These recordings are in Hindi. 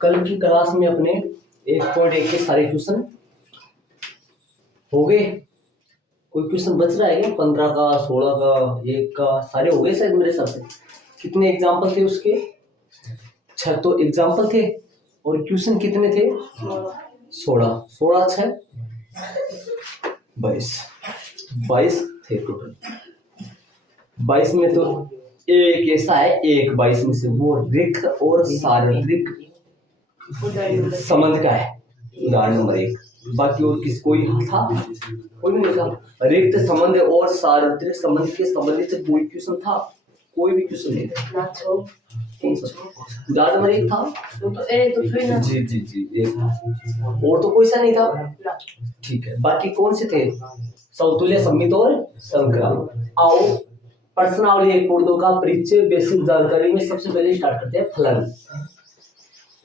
कल की क्लास में अपने 1.1 के सारे क्वेश्चन हो गए। कोई क्वेश्चन बच रहा है क्या? 15 का, 16 का, 1 का सारे हो गए शायद मेरे हिसाब से। कितने एग्जाम्पल थे उसके? 6 तो एग्जाम्पल थे और क्वेश्चन कितने थे? 16। 16 6 22 थे टोटल। 22 में तो एक ऐसा है, एक 22 में से वो रिक्त और सार्वत्रिक संबंध का है, उदाहरण नंबर 1। बाकी और किस कोई था? कोई नहीं था। रिक्त संबंध और सार्वत्रिक संबंध के संबंधित कोई क्वेश्चन था? कोई भी क्वेश्चन नहीं था। उदाहरण नंबर 1 था तो जी जी जी एक था, और तो कोई सा नहीं था। ठीक है, बाकी कौन से थे? समतुल्य, सममित और संक्राम। आओ प्रश्नावली 1.2 का परिचय बेसिक जानकारी में सबसे पहले स्टार्ट करते हैं फलन,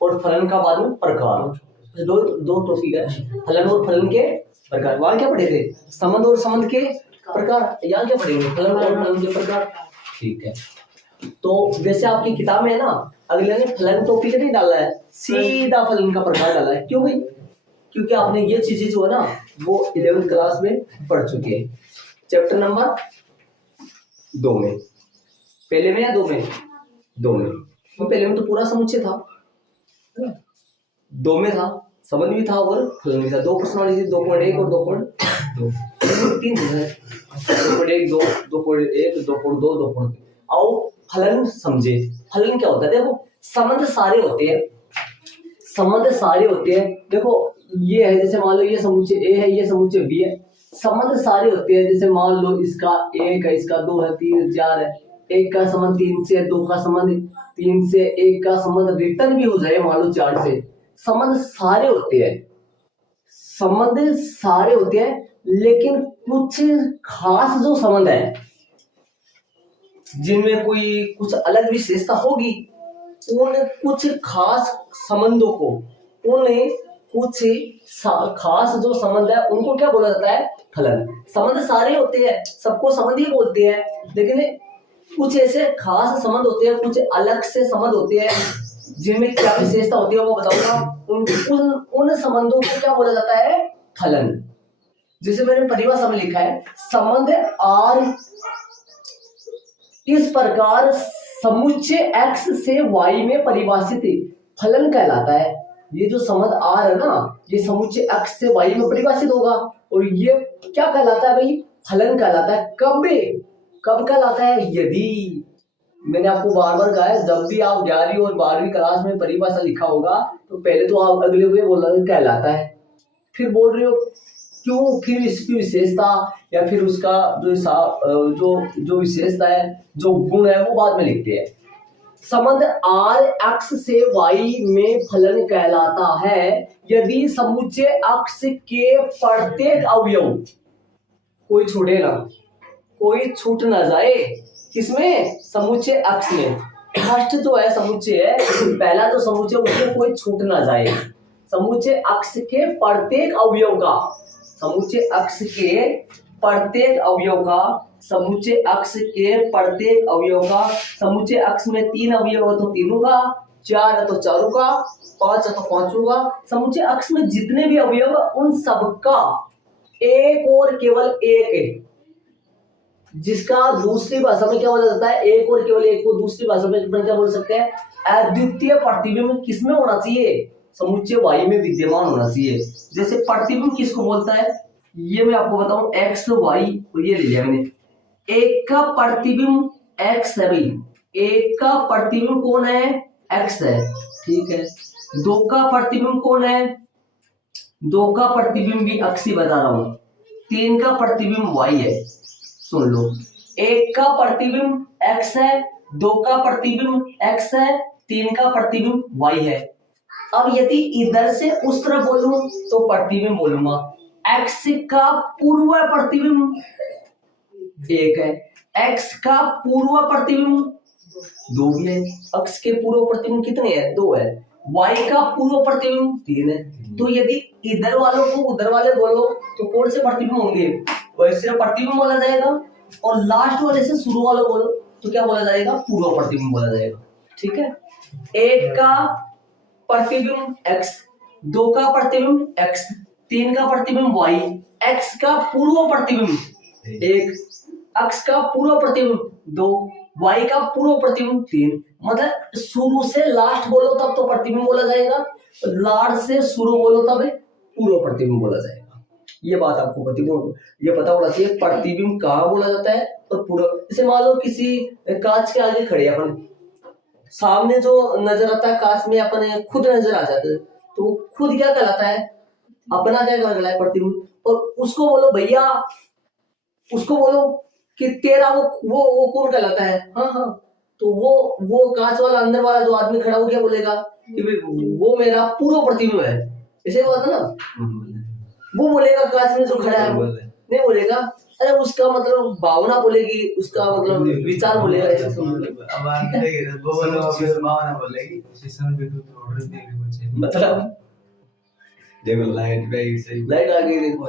और फलन का बाद में प्रकार। दो टॉपिक है, फलन और फलन के प्रकार। वहां क्या पढ़े थे? संबंध और संबंध के प्रकार। यहाँ क्या पढ़ेंगे? फलन और फलन के प्रकार। ठीक है, तो जैसे आपकी किताब में है ना, अगले ने फलन टॉपिक नहीं डाला है, सीधा फलन का प्रकार डाला है। क्यों भाई? क्योंकि आपने ये चीजें जो है ना वो 11th क्लास में पढ़ चुके हैं, चैप्टर नंबर 2 में। पहले में या 2 में? 2 में। तो पहले में तो पूरा समुच्चय था, 2 में था संबंध भी था और फलन भी था। 2 प्रश्न वाली थी, 2.1 और 2.2। 3 है, 2.1 2 2.1 2.2 2.3। आओ फलन समझे। फलन क्या होता है? देखो संबंध सारे होते हैं, संबंध सारे होते हैं। देखो ये है, जैसे मान लो ये समुच्चय ए है, ये समुच्चय बी है। संबंध सारे होते हैं, जैसे मान लो इसका 1 है, इसका 2 है, 3 4 है। 1 का संबंध 3 से, 2 का संबंध 3 से, 1 का संबंध रिटर्न भी हो जाए मान लो 4 से। संबंध सारे होते हैं, संबंध सारे होते हैं, लेकिन कुछ खास जो संबंध है जिनमें कोई कुछ अलग विशेषता होगी, उन कुछ खास संबंधों को, उन्हें कुछ खास जो संबंध है उनको क्या बोला जाता है? फलन। संबंध सारे होते हैं, सबको संबंध ही बोलते हैं, लेकिन कुछ ऐसे खास संबंध होते हैं, कुछ अलग से संबंध होते हैं जिनमें क्या विशेषता होती है वो बताऊंगा। उन संबंधों को क्या बोला जाता है? फलन। जैसे मैंने परिभाषा में लिखा है, संबंध आर इस प्रकार समुच्चय x से y में परिभाषित फलन कहलाता है। ये जो संबंध r है ना, ये समुच्चय x से y में परिभाषित होगा, और ये क्या कहलाता है भाई? फलन कहलाता है। कब कहलाता है? यदि, मैंने आपको बार बार कहा है, जब भी आप 11वीं और 12वीं क्लास में परिभाषा लिखा होगा तो पहले तो आप अगले हुए बोला कहलाता है, फिर बोल रहे हो क्यों, फिर इसकी विशेषता या फिर उसका जो विशेषता है, जो गुण है, वो बाद में लिखते हैं। संबंध r x से y में फलन कहलाता है यदि समुच्चय x के प्रत्येक अवयव, कोई छूटे ना, कोई छूट ना जाए। किसमें? समुच्चय x में। फर्स्ट जो है समुच्चय है, पहला जो समुच्चय, उसमें कोई छूट ना जाए। समुच्चय x के प्रत्येक अवयव का, समुच्चय x के प्रत्येक अवयव का, समुच्चय x के प्रत्येक अवयव का, समुच्चय x में 3 अवयव है तो तीनों का, 4 है तो चारों का, 5 है तो पांचों का। समुच्चय x में जितने भी अवयव उन सबका एक और केवल एक है, जिसका दूसरी भाषा में क्या बोला जाता है? एक और केवल एक को दूसरी भाषा में क्या बोल सकते हैं? अद्वितीय प्रतिबिंब किसमें होना चाहिए? समुच्चय y में विद्यमान होना चाहिए। जैसे प्रतिबिंब किसको बोलता है, ये मैं आपको बताऊं, x y, और ये ले लिया मैंने। एक का प्रतिबिंब x है भाई, एक का प्रतिबिंब कौन है? x है, ठीक है। 2 का प्रतिबिंब कौन है? 2 का प्रतिबिंब भी x ही बता रहा हूं। 3 का प्रतिबिंब y है, सुन लो। 1 का प्रतिबिंब x है, 2 का प्रतिबिंब x है, 3 का प्रतिबिंब y है। अब यदि इधर से उस तरफ बोलूं तो प्रतिबिंब बोलूंगा। x का पूर्व प्रतिबिंब 1 है, x का पूर्व प्रतिबिंब 2 भी है। x के पूर्व प्रतिबिंब कितने हैं? 2 है। y का पूर्व प्रतिबिंब 3 है। तो यदि इधर वालों को उधर वाले बोलो तो कौन से प्रतिबिंब होंगे? वैसे प्रतिबिंब बोला जाएगा, और लास्ट वाले से शुरू वाला बोलो तो क्या बोला जाएगा? पूर्व प्रतिबिंब बोला जाएगा। ठीक है। 1 का प्रतिबिंब x, 2 का प्रतिबिंब x, 3 का प्रतिबिंब y, x का पूर्व प्रतिबिंब 1, x का पूर्व प्रतिबिंब 2, y का पूर्व प्रतिबिंब 3। मतलब शुरू से लास्ट बोलो तब तो प्रतिबिंब बोला जाएगा, लास्ट से शुरू बोलो तब पूर्व प्रतिबिंब बोला जाएगा। ये बात आपको प्रतिबिंब ये पता होना चाहिए, प्रतिबिंब कहाँ बोला जाता है और पूर्व। जैसे मान लो किसी कांच के आगे खड़े अपन, सामने जो नजर आता है कांच में अपन खुद नजर आ जाता है, तो खुद क्या कहलाता है, अपना क्या कहलाता है, प्रतिबिंब। और उसको बोलो भैया, उसको बोलो कि तेरा वो कौन कहलाता है, हाँ हाँ, तो वो कांच वाला अंदर वाला जो आदमी खड़ा हो क्या बोलेगा कि वो मेरा पूर्व प्रतिबिंब है, ऐसे बात है ना। वो बोलेगा कांच में जो खड़ा है, नहीं बोलेगा, अरे उसका मतलब भावना बोलेगी, उसका मतलब विचार बोलेगा, ऐसे मतलब देखो लाइट आ गई, देखो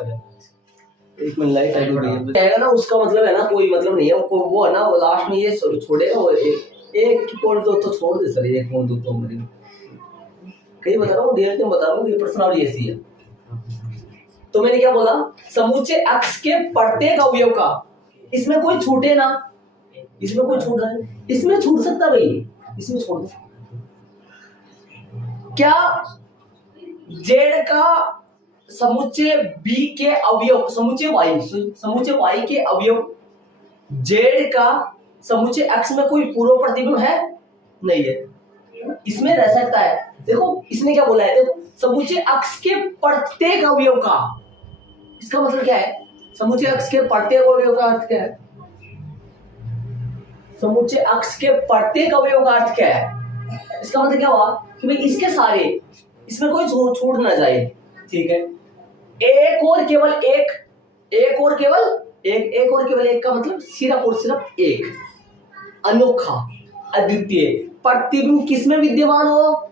एक मिनट लाइट आ गई कहेगा ना, उसका मतलब है ना कोई मतलब नहीं है वो है ना, वो लास्ट में ये छोड़ेगा, वो एक पॉइंट तो छोड़ दे सर, एक पॉइंट तो मेरे कहीं बता रहा हूँ, डिटेल में बता रहा हूँ, ये पर्सनालिटी ऐसी है। तो मैंने क्या बोला, समुच्चय x के प्रत्येक अवयव का, इसमें कोई छूटे ना, इसमें कोई छूट रहा है, इसमें छूट सकता भाई, इसमें छोड़ दो। क्या z का समुच्चय b के अवयव, समुच्चय y के अवयव z का समुच्चय x में कोई पूर्व प्रतिबिंब है, नहीं है, इसमें रह सकता है। देखो इसने क्या बोला है, देखो समुच्चय x के प्रत्येक अवयव का, इसका मतलब क्या है, समुच्चय x के प्रत्येक अवयव का अर्थ क्या है, समुच्चय x के प्रत्येक अवयव का अर्थ क्या है, इसका मतलब क्या हुआ कि भाई इसके सारे, इसमें कोई छूट ना जाए, ठीक है। एक और केवल एक, एक और केवल एक का मतलब सिर्फ और सिर्फ एक, अनोखा अद्वितीय प्रतिबिंब किसमें विद्यमान हो,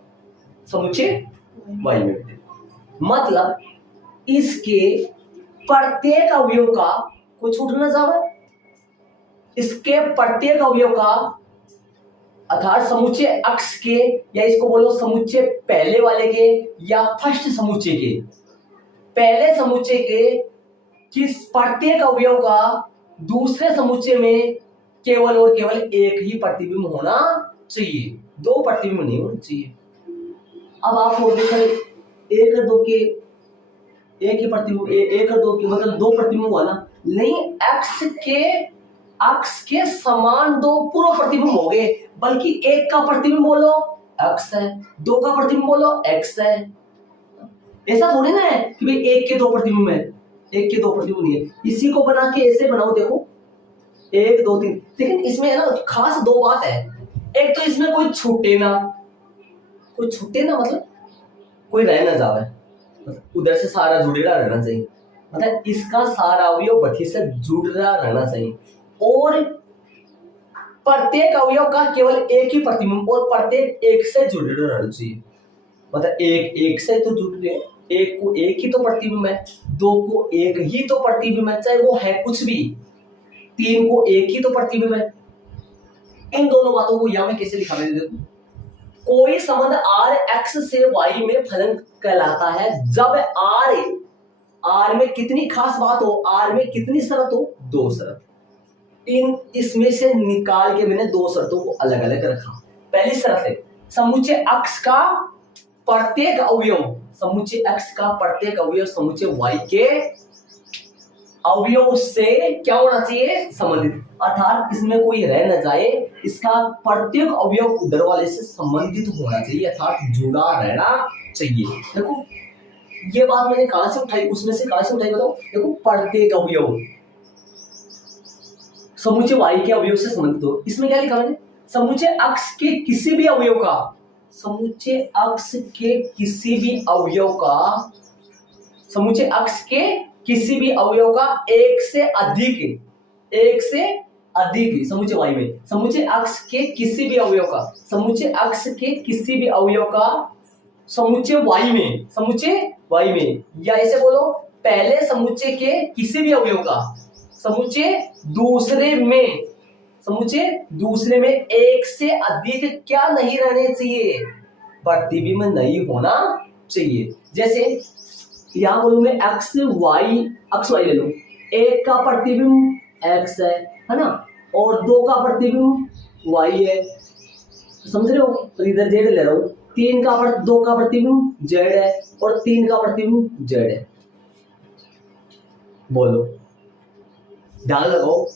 समुच्चय y में। मतलब इसके प्रत्येक अवयव का कोई छूट न जाए, इसके प्रत्येक अवयव का अर्थात समुच्चय x के, या इसको बोलो समुच्चय पहले वाले के या फर्स्ट समुच्चय के, पहले समुच्चय के किस प्रत्येक अवयव का दूसरे समुच्चय में केवल और केवल एक ही प्रतिबिंब होना चाहिए, दो प्रतिबिंब नहीं होने चाहिए। अब आप एक और दो के एक ही प्रतिबिंब, एक और दो के मतलब दो प्रतिबिंब हुआ ना, नहीं, x के समान दो पूर्व प्रतिबिंब हो गए, बल्कि एक का प्रतिबिंब बोलो x है, दो का प्रतिबिंब बोलो x है। ऐसा थोड़ी ना है कि भाई एक के दो प्रतिबिंब है, एक के दो प्रतिबिंब नहीं है, इसी को बना के ऐसे बनाओ, देखो 1 2 3। लेकिन इसमें है ना खास दो बात है, एक तो इसमें कोई छूटे ना मतलब कोई रह ना जावे, उधर से सारा जुड़ेला रहना चाहिए, मतलब इसका सारा अवयव भट्टी से जुड़ा रहना चाहिए, और प्रत्येक अवयव का केवल एक ही प्रतिबिंब और प्रत्येक एक से जुड़े रहना चाहिए। मतलब एक से तो जुड़ गए, एक को एक ही तो प्रतिबिंब है, दो को एक ही तो प्रतिबिंब है, चाहे वो है कुछ भी, तीन को एक ही तो प्रतिबिंब है। इन दोनों बातों को यहां में कैसे लिखा मैंने, देखो कोई संबंध r x से y में फलन कहलाता है जब r में कितनी खास बात हो, r में कितनी शर्त हो, दो शर्त। इसमें से निकाल के मैंने दो शर्तों को अलग अलग रखा। पहली शर्त है समुच्चय x का प्रत्येक अवयव, समुच्चय x का प्रत्येक अवयव समुच्चय y के अवयव से क्या होना चाहिए, संबंधित, अर्थात इसमें कोई रह न जाए, इसका प्रत्येक अवयव उधर वाले से संबंधित होना चाहिए, अर्थात जुड़ा रहना चाहिए। देखो ये बात मैंने कहां से उठाई, उसमें से कहां से उठाई बताओ, देखो प्रत्येक अवयव समुच्चय y के अवयव से संबंधित हो, इसमें क्या लिखा मैंने, समुच्चय x के किसी भी अवयव का, समुच्चय x के किसी भी अवयव का, समुच्चय x के किसी भी अवयव का एक से अधिक समुच्चय y में, समुच्चय x के किसी भी अवयव का, समुच्चय x के किसी भी अवयव का समुच्चय y में, या ऐसे बोलो पहले समुच्चय के किसी भी अवयव का समुच्चय दूसरे में एक से अधिक क्या नहीं रहने चाहिए प्रतिबिंब नहीं होना चाहिए। जैसे यहां बोलूं मैं एक्स वाई ले लूं, एक का प्रतिबिंब एक्स है ना, और दो का प्रतिबिंब वाई है, समझ रहे हो? तो इधर जेड ले रहा हूं, दो का प्रतिबिंब जेड है और तीन का प्रतिबिंब जेड है। बोलो, ध्यान लगाओ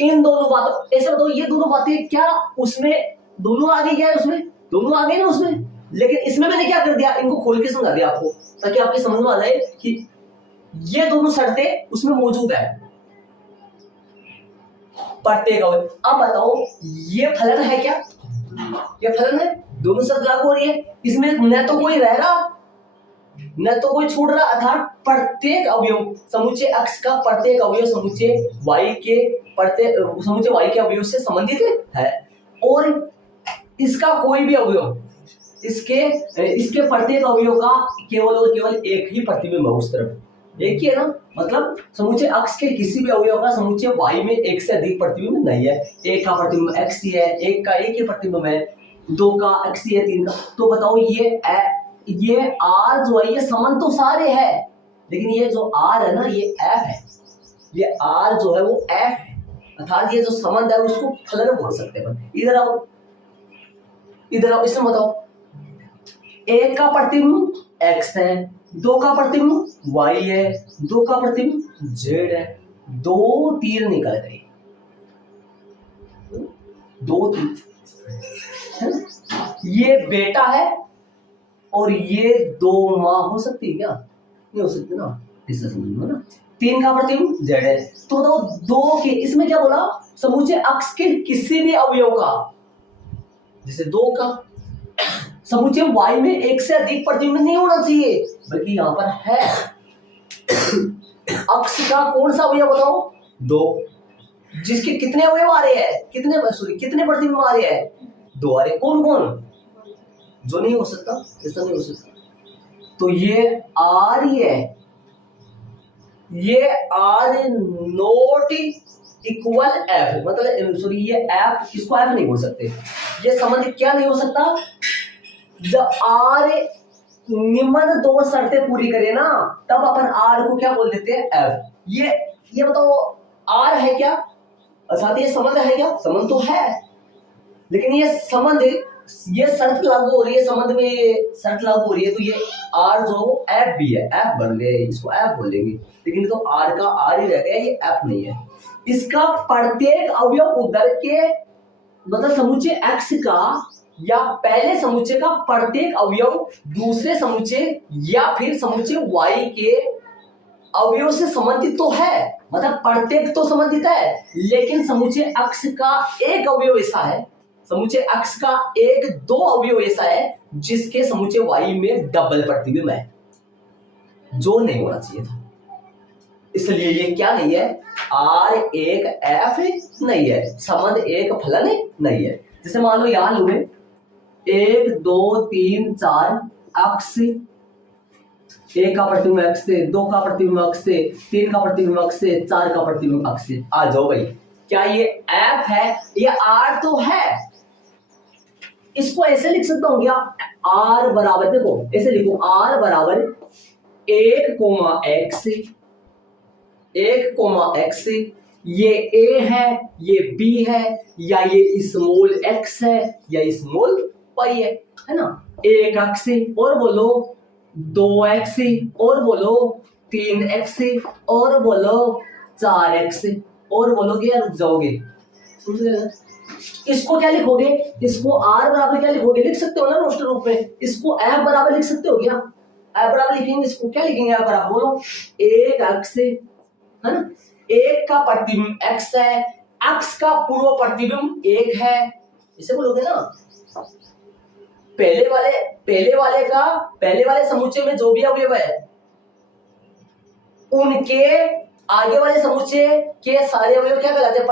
इन दोनों बातों, ऐसे बताओ ये दोनों बातें क्या उसमें दोनों आगे, क्या है उसमें दोनों आगे ना उसमें, लेकिन इसमें मैंने क्या कर दिया, इनको खोल के समझा दिया आपको, ताकि आपके समझ में आ जाए कि ये दोनों शर्तें उसमें मौजूद है प्रत्येक। अब बताओ ये फलन है क्या? ये फलन है, दोनों शर्त लागू हो रही है, इसमें न तो कोई रह रहा न तो कोई छूट रहा, अर्थात प्रत्येक अवयव समुच्चय x का प्रत्येक अवयव समुच्चय y के अवयव से संबंधित है, और इसका कोई भी अवयव इसके प्रत्येक अवयव का केवल और केवल एक ही प्रतिबिंब है, उस तरफ एक ही है ना, मतलब समुच्चय x के किसी भी अवयव का समुच्चय y में एक से अधिक प्रतिबिंब नहीं है। एक का प्रतिबिंब x ही है, एक का एक ही प्रतिबिंब है, दो का x ही है, तीन का। तो बताओ ये r जो है ये समान तो सारे है, लेकिन ये जो r है ना ये f है, ये r जो है वो f है, अर्थात ये जो संबंध है उसको फलन बोल सकते हैं। इधर आओ इसमें बताओ, एक का प्रतिबिंब x है, दो का प्रतिबिंब y है, दो का प्रतिबिंब z है, दो तीर निकल गए, दो तीर, ये बेटा है और ये दो माँ हो सकती है क्या? नहीं हो सकती ना, इससे समझ ना। तीन का प्रतिबिंब z है, तो बताओ दो के, इसमें क्या बोला, समुच्चय x के किसी भी अवयव का, जैसे दो का समुच्चय y में एक से अधिक प्रतिबिंब नहीं होना चाहिए, बल्कि यहां पर है x का कौन सा अवयव बताओ? दो, जिसके कितने अवयव आ रहे हैं, कितने प्रतिबिंब आ रहे हैं? दो आ रहे। कौन कौन? जो नहीं हो सकता, ऐसा नहीं हो सकता। तो ये आर ये आर नॉट इक्वल एफ, मतलब सॉरी ये एफ, इसको एफ नहीं बोल सकते। ये संबंध क्या नहीं हो सकता? जब आर निम्न दो शर्तें पूरी करे ना, तब अपन आर को क्या बोल देते हैं? एफ। ये बताओ आर है क्या? साथ ही ये संबंध है क्या? संबंध तो है, लेकिन ये संबंध, ये शर्त लागू हो रही है, संबंध में ये शर्त लागू हो रही है, तो ये आर जो एफ भी है, एफ बन गए, इसको एफ बोलेंगे, लेकिन तो आर का आर ही रह गया, ये एफ नहीं है। इसका प्रत्येक अवयव उधर के, मतलब समुच्चय x का या पहले समुच्चय का प्रत्येक अवयव दूसरे समुच्चय या फिर समुच्चय y के अवयव से संबंधित तो है, मतलब प्रत्येक तो संबंधित है, लेकिन समुच्चय x का एक अवयव ऐसा है, समुच्चय x का एक दो अवयव ऐसा है जिसके समुच्चय y में डबल प्रतिबिंब है, जो नहीं होना चाहिए था। इसलिए ये क्या नहीं है? R एक F नहीं है, संबंध एक फलन नहीं है। जैसे मान लो यहां लो 1 2 3 4 x, एक का प्रतिबिंब x से, दो का प्रतिबिंब x से, तीन का प्रतिबिंब x से, चार का प्रतिबिंब x से। आ जाओ भाई, क्या ये F है? ये R तो है। इसको ऐसे लिख सकता हूं क्या? R बराबर, देखो ऐसे लिखो, R बराबर 1 कोमा x, ये A है, ये B है, या ये स्मॉल x है, या स्मॉल y है ना। 1x और बोलो 2x और बोलो 3x और बोलो 4x और बोलोगे या रुक जाओगे? समझ गए? इसको क्या लिखोगे? इसको r बराबर क्या लिखोगे? लिख सकते हो ना रोस्टर रूप में, इसको f बराबर लिख सकते हो क्या? f बराबर लिखेंगे, इसको क्या लिखेंगे? f बराबर बोलो 1x है ना, एक का प्रतिबिंब x है, x का पूर्व प्रतिबिंब 1 है, इसे बोलोगे ना। पहले वाले समुच्चय में जो भी अवयव है उनके आगे वाले समुच्चय के सारे अवयव क्या कहलाते हैं?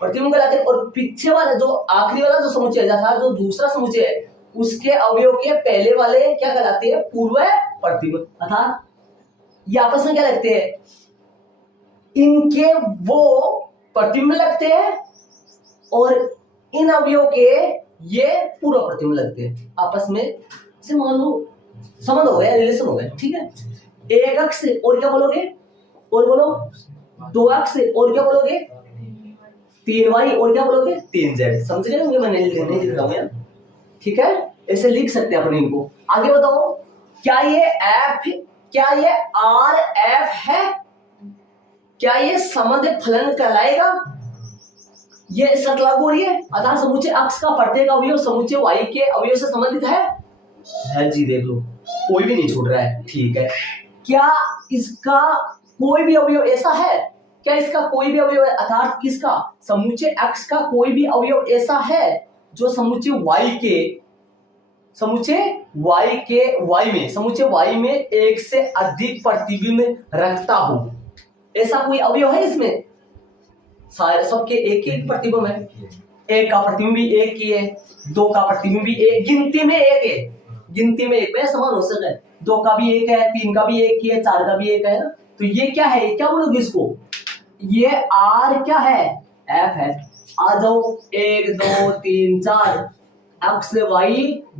प्रतिबिंब कहलाते हैं। और पीछे वाला जो आखिरी वाला जो समुच्चय है, जो दूसरा समुच्चय है, उसके अवयव के पहले वाले क्या कहलाते हैं? पूर्व प्रतिबिंब। अर्थात ये आपस में क्या लगते हैं? इनके वो प्रतिबिंब लगते हैं और इन अवयव के ये पूर्व प्रतिबिंब लगते हैं आपस में, से मान लो संबंध हो गया, रिलेशन हो गया, ठीक है। एक अक्ष और क्या बोलोगे, और बोलो, दो अक्ष और क्या बोलोगे, 3y और क्या बोलोगे, 3z। समझ गए होंगे, मैंने नहीं लिख रहा हूं यार, ठीक है। ऐसे लिख सकते हैं अपन इनको। आगे बताओ, क्या ये f, क्या ये RF है, क्या ये संबंध फलन कहलाएगा? ये शर्त लागू हो रही है। अतः समुच्चय अक्ष का प्रत्येक अवयव समुच्चय y के अवयव से संबंधित है जी, देख लो कोई भी नहीं छूट रहा है, ठीक है। क्या इसका कोई भी अवयव ऐसा है, क्या इसका कोई भी अवयव, अर्थात किसका, समुच्चय अक्ष का कोई भी अवयव ऐसा है जो समुच्चय y में एक से अधिक प्रतिबिंब रखता हो? ऐसा कोई अवयव है इसमें? सारे सबके एक एक प्रतिबिंब है, एक का प्रतिबिंब भी एक ही है, दो का प्रतिबिंब भी एक, गिनती में एक है, गिनती में एक में समान हो सकता है, दो का भी एक है, तीन का भी एक ही है, चार का भी एक है ना। तो ये क्या है, क्या बोलोगे इसको, ये R क्या है, F है। आ जाओ, 1 2 3 4 अक्ष y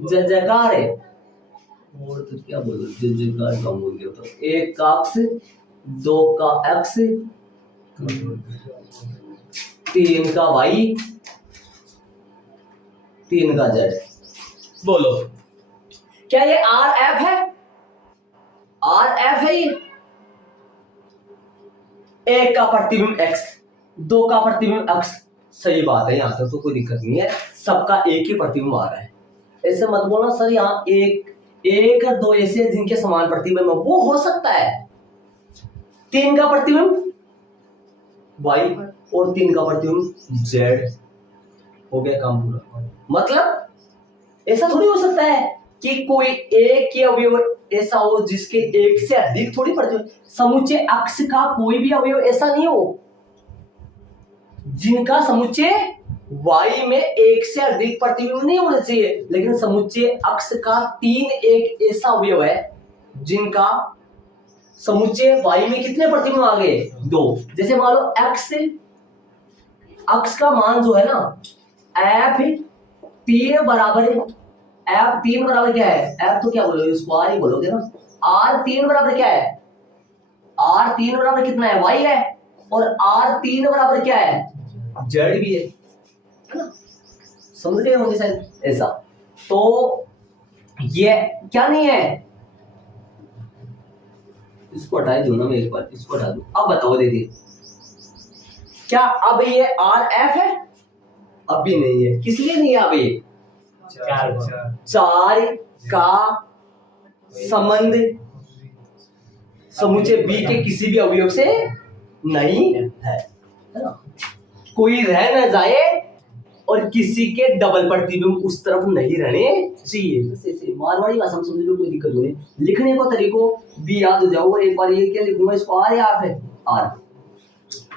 जजकार है, और तो क्या बोलो, जजकार का बोल दिया तो, एक का अक्ष, दो का अक्ष, 3 का y, 3 का z। बोलो क्या ये RF है, RF है ये? एक का प्रतिबिंब x, दो का प्रतिबिंब x, सही बात है, यहां तक तो कोई दिक्कत नहीं है, सबका एक ही प्रतिबिंब आ रहा है। ऐसे मत बोलना सर यहाँ एक और दो ऐसे जिनके समान प्रतिबिंब है, वो हो सकता है। 3 का प्रतिबिंब y और 3 का प्रतिबिंब z, हो गया काम पूरा। मतलब ऐसा थोड़ी हो सकता है कि कोई एक के अवयव ऐसा हो जिसके एक से अधिक थोड़ी प्रतिबिंब, समुच्चय अक्ष का कोई भी अवयव ऐसा नहीं हो जिनका समुच्चय y में एक से अधिक प्रतिबिंब नहीं होना चाहिए, लेकिन समुच्चय अक्ष का 3 एक ऐसा अवयव है जिनका समुच्चय y में कितने प्रतिबिंब आ गए, 2। जैसे मान लो अक्ष का मान जो है ना, f3 बराबर है, f3 बराबर क्या है, f तो क्या बोलोगे, स्क्वायर ही बोलोगे ना। r3 बराबर क्या है, r3 बराबर कितना है, y है, और r3 बराबर क्या है, z भी है ना। समझ गए होंगे शायद ऐसा। तो ये क्या नहीं है, इसको हटा दो ना, मैं एक बार इसको हटा दूं। अब बताओ दीदी, क्या अब ये RF है? अब भी नहीं है। किस लिए नहीं है अब ये, चार का संबंध समुच्चय B के किसी भी अवयव से नहीं है ना। कोई रह न जाए और किसी के डबल प्रतिबिंब उस तरफ नहीं रहने चाहिए। जैसे मारवाड़ी भाषा में समझ लो, कोई दिक्कत नहीं। लिखने को तरीको भी याद हो जाओ। एक बार ये क्या लिखूंगा, इसको आर या आप है, आर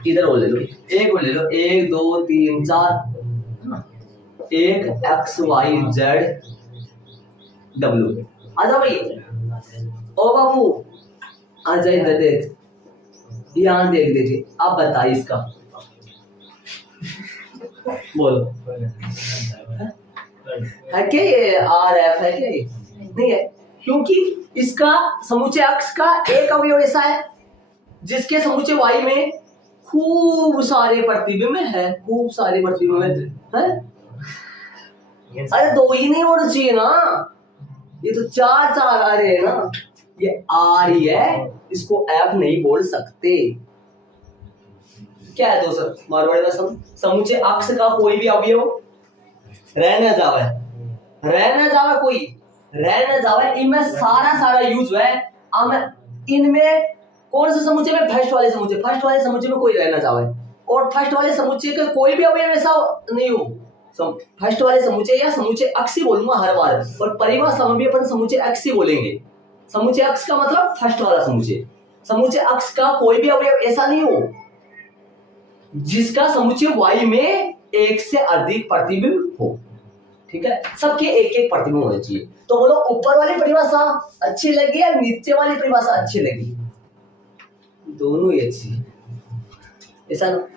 इधर वो ले लो, एक वो ले लो, 1 2 3 4 एक एक्स वाई जेड डब्ल्यू। आजा भाई, ओ बाबू आजा इधर देख, यहाँ देख, देखिए आप बताइए इसका, बोलो है क्या ये आर एफ है क्या? ये नहीं है, क्योंकि इसका समुच्चय अक्ष का एक अवयव ऐसा है जिसके समुच्चय वाई में खूब सारे प्रतिबिंब है, खूब सारे प्रतिबिंब है। अरे दो ही नहीं होना चाहिए ना, ये तो चार चार आ रहे हैं ना। ये आर ही है, इसको एफ नहीं बोल सकते। क्या है दोस्तों मारवाड़ी में समुच्चय अक्ष का कोई भी अवयव रह न जावे, रह न जावे, कोई रह न जावे, इनमें सारा यूज है। इनमें कौन से समुच्चय में? फर्स्ट वाले समुच्चय, फर्स्ट वाले समुच्चय में कोई रह न जावे, और फर्स्ट वाले समुच्चय का कोई भी अवयव ऐसा नहीं हो। फर्स्ट वाले समुच्चय या समुच्चय अक्ष ही बोलूंगा हर बार, और परिवार समन्वय अपन समुच्चय अक्ष ही बोलेंगे। समुच्चय अक्ष का मतलब फर्स्ट वाला समुच्चय। समुच्चय अक्ष का कोई भी अवयव ऐसा नहीं हो जिसका समुच्चय वाई में एक से अधिक प्रतिबिंब हो। ठीक है, सबके एक एक प्रतिबिंब होने चाहिए। तो बोलो ऊपर वाली परिभाषा अच्छी लगी या नीचे वाली परिभाषा अच्छी लगी? दोनों ही अच्छी, ऐसा ना।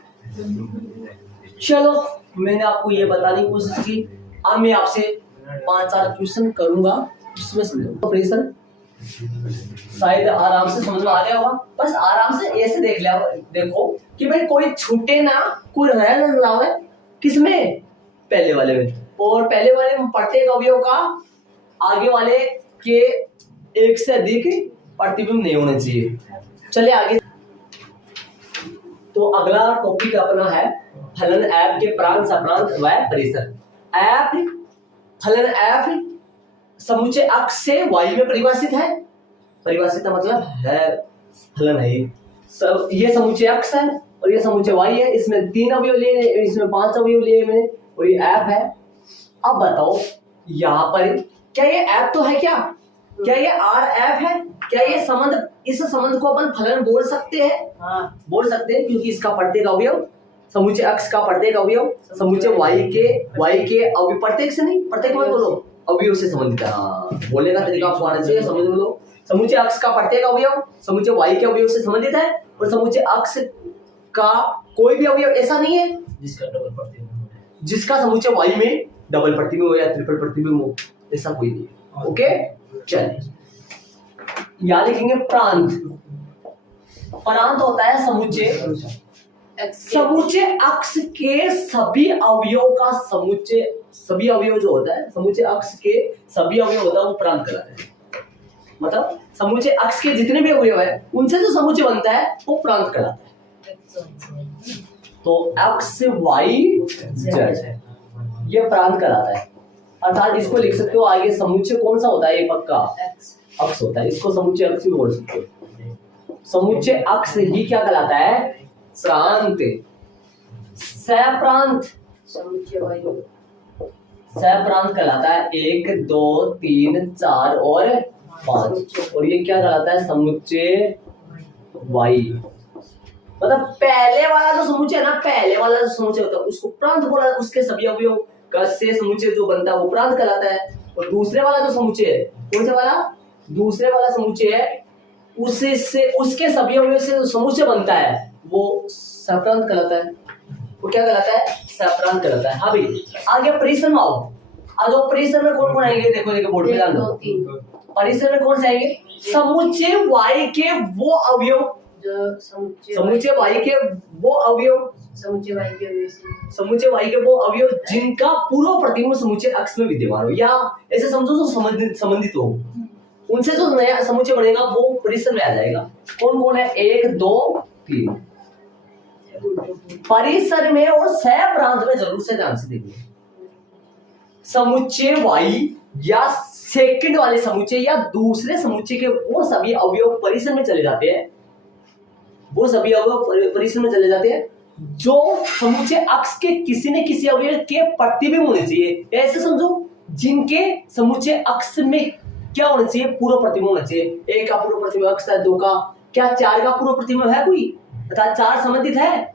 चलो मैंने आपको ये बताने की कोशिश की। अब मैं आपसे 5-4 क्वेश्चन करूंगा, उसमें समझो प्रेशर शायद आराम से समझ में आ गया होगा। बस आराम से ऐसे देख लिया, देखो कि भाई कोई छूटे ना, कोई रह ना रहा है किसमें, पहले वाले में। और पहले वाले में प्रत्येक अवयव का आगे वाले के एक से अधिक प्रतिबिंब नहीं होना चाहिए। चलिए आगे। तो अगला टॉपिक अपना है फलन एफ के प्रांत, सप्रांत व परिसर। एफ फलन एफ समुच्चय अक्ष से वाई में परिभाषित है। परिभाषित का मतलब है फलन है ये समुच्चय अक्ष है और ये समुच्चय वाई है। इसमें 3 अवयव लिए, इसमें 5 अवयव लिए मैंने, और ये एफ है। अब बताओ यहाँ पर क्या ये एफ तो है, क्या ये आर एफ है? क्या ये संबंध, इस संबंध को अपन फलन बोल सकते हैं? हाँ बोल सकते हैं, क्योंकि इसका प्रत्येक अवयव समुच्चय अक्ष का प्रत्येक अवयव समुच्चय वाई के अवयव, प्रत्येक से नहीं, प्रत्येक मत बोलो, अवयव से संबंधित है। हाँ बोलने का तरीका आपको आना चाहिए, समझ लो। समुच्चय अक्ष का प्रत्येक अवयव समुच्चय वाई के अवयव से संबंधित है, और समुच्चय अक्ष का कोई भी अवयव ऐसा नहीं है जिसका समुच्चय वाई में डबल प्रतिबिंब हो या ट्रिपल प्रतिबिंब हो, ऐसा कोई नहीं है। ओके चलिए यहाँ लिखेंगे प्रांत। प्रांत होता है समुच्चय अक्ष के सभी अवयव का समुच्चय, सभी अवयव जो होता है समुच्चय अक्ष के सभी अवयव होता है वो प्रांत कहलाता है। मतलब समुच्चय अक्ष के जितने भी अवयव है उनसे जो समुच्चय बनता है वो प्रांत कहलाता है। तो अक्ष वाई जेड ये प्रांत कहलाता है। अर्थात इसको लिख सकते हो आगे समुच्चय कौन सा होता है, ये पक्का अक्ष होता है, इसको समुच्चय अक्ष भी बोल सकते हो। समुच्चय अक्ष ही क्या कहलाता है, प्रांत। सप्रांत सप्रांत कहलाता है 1 2 3 4 और 5, और ये क्या कहलाता है समुच्चय वाई। मतलब पहले वाला जो समुच्चय है ना, पहले वाला जो समुच्चय होता है उसको प्रांत बोला, उसके सभी अवयव का से समुच्चय जो बनता है वो प्रांत कहलाता है। और दूसरे वाला जो समुच्चय है, कौन सा वाला, दूसरे वाला समुच्चय है उससे उसके सभी अवयव से जो समुच्चय बनता है वो सप्रांत कहलाता है। वो क्या कहलाता है, सप्रांत कहलाता है। हाँ भाई आगे परिसर में आओ। आज परिसर में कौन कौन आएंगे, देखो देखो बोर्ड पे ध्यान दो। परिसर में कौन से आएंगे, समुच्चय वाई के वो अवयव, समुच्चय वाई के वो अवयव, समुच्चय वाई के वो अवयव जिनका पूर्व प्रतिबिंब समुच्चय अक्ष में विद्यमान हो, या ऐसे समझो जो संबंधित हो, उनसे जो नया समुच्चय बनेगा वो परिसर में आ जाएगा। कौन कौन है, 1 2 3। परिसर में और सह प्रांत में जरूर से ध्यान से देखिए। समुच्चय वाई या सेकंड वाले समुच्चय या दूसरे समुच्चय के वो सभी अवयव परिसर में चले जाते हैं, वो सभी अवयव परिसर में चले जाते हैं जो समुच्चय अक्ष के किसी न किसी अवयव के प्रतिबिंब होने चाहिए। ऐसे समझो जिनके समुच्चय अक्ष में क्या होना चाहिए, पूर्व प्रतिबिंब होना चाहिए। 1 का पूर्व प्रतिबिंब अक्ष है, 2 का, क्या 4 का पूर्व प्रतिबिंब है कोई, अर्थात 4 संबंधित है,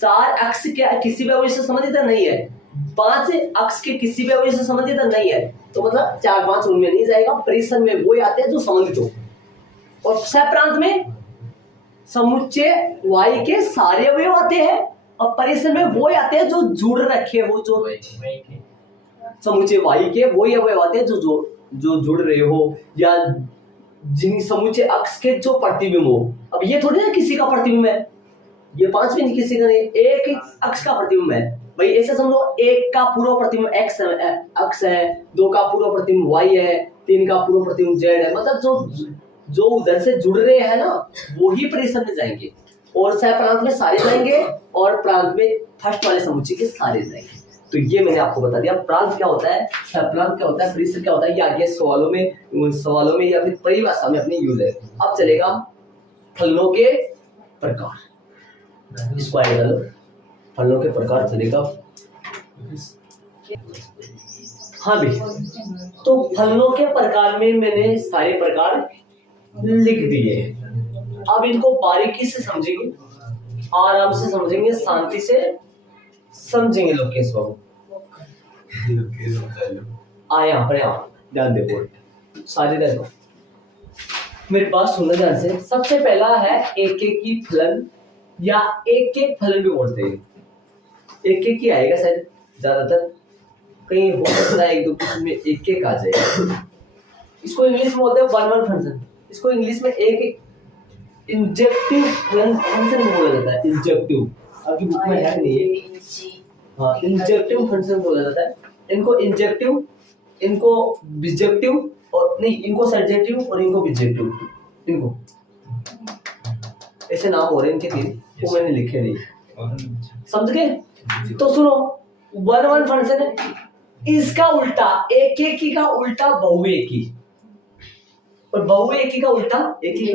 4 अक्ष के किसी भी अवयव से संबंधित नहीं है, 5 अक्ष के किसी भी अवयव से संबंधित नहीं है, तो मतलब 4 5 उनमें नहीं जाएगा। परिसर में वो आते हैं जो संबंधित हो, और सप्रांत में समुच्चय वाई के सारे अवयव आते हैं, और परिसर में वो आते हैं जो जुड़ रखे, वो जो समुच्चय वाई के वो अवयव आते हैं जो जुड़ रहे हो, या जिन समुच्चय अक्ष के जो प्रतिबिंब हो। अब ये थोड़ी ना किसी का प्रतिबिंब है, ये 5 भी नहीं किसी का नहीं, एक अक्ष का प्रतिबिंब है भाई। ऐसे समझो 1 का पूर्व प्रतिबिंब एक्स अक्ष है, 2 का पूर्व प्रतिबिंब वाई है, 3 का पूर्व प्रतिबिंब जेड है। मतलब जो उधर से जुड़ रहे हैं ना वो ही परिसर में जाएंगे, और सह प्रांत में सारे जाएंगे, और प्रांत में फर्स्ट वाले समुच्चय के सारे जाएंगे। तो ये मैंने आपको बता दिया प्रांत क्या होता है, सह प्रांत क्या होता है, परिसर क्या होता है, ये आगे सवालों में या फिर परिभाषा में अपनी यूज है। अब चलेगा फलनों के प्रकार, इसको ऐड कर लो, फलनों के प्रकार चलेगा। हाँ भाई, तो फलनों के प्रकार में मैंने सारे प्रकार लिख दिए। अब इनको बारीकी से समझेंगे, आराम से समझेंगे, शांति से समझेंगे। लोकेश बाबू आया ध्यान दे, बोल सारे देखो मेरी बात सुनना ध्यान से। सबसे पहला है एक की फलन, या एक फलन भी बोलते हैं, एक ही आएगा शायद ज्यादातर। कहीं हो सकता है एक दो क्वेश्चन में एक एक आ जाए। इसको इंग्लिश में बोलते हैं वन वन फंक्शन। इसको इंग्लिश में एक इंजेक्टिव फंक्शन बोला जाता है। इंजेक्टिव आपकी बुक में है नहीं है। हाँ, इंजेक्टिव फंक्शन बोला जाता है। इनको इंजेक्टिव, इनको बिजेक्टिव, और नहीं, इनको सब्जेक्टिव और इनको बिजेक्टिव, इनको ऐसे नाम हो रहे हैं इनके तीन, वो मैंने लिखे नहीं। समझ गए? तो सुनो, वन वन फंक्शन है, इसका उल्टा एक एक का उल्टा बहुएकी, और बहुएकी का उल्टा एक ही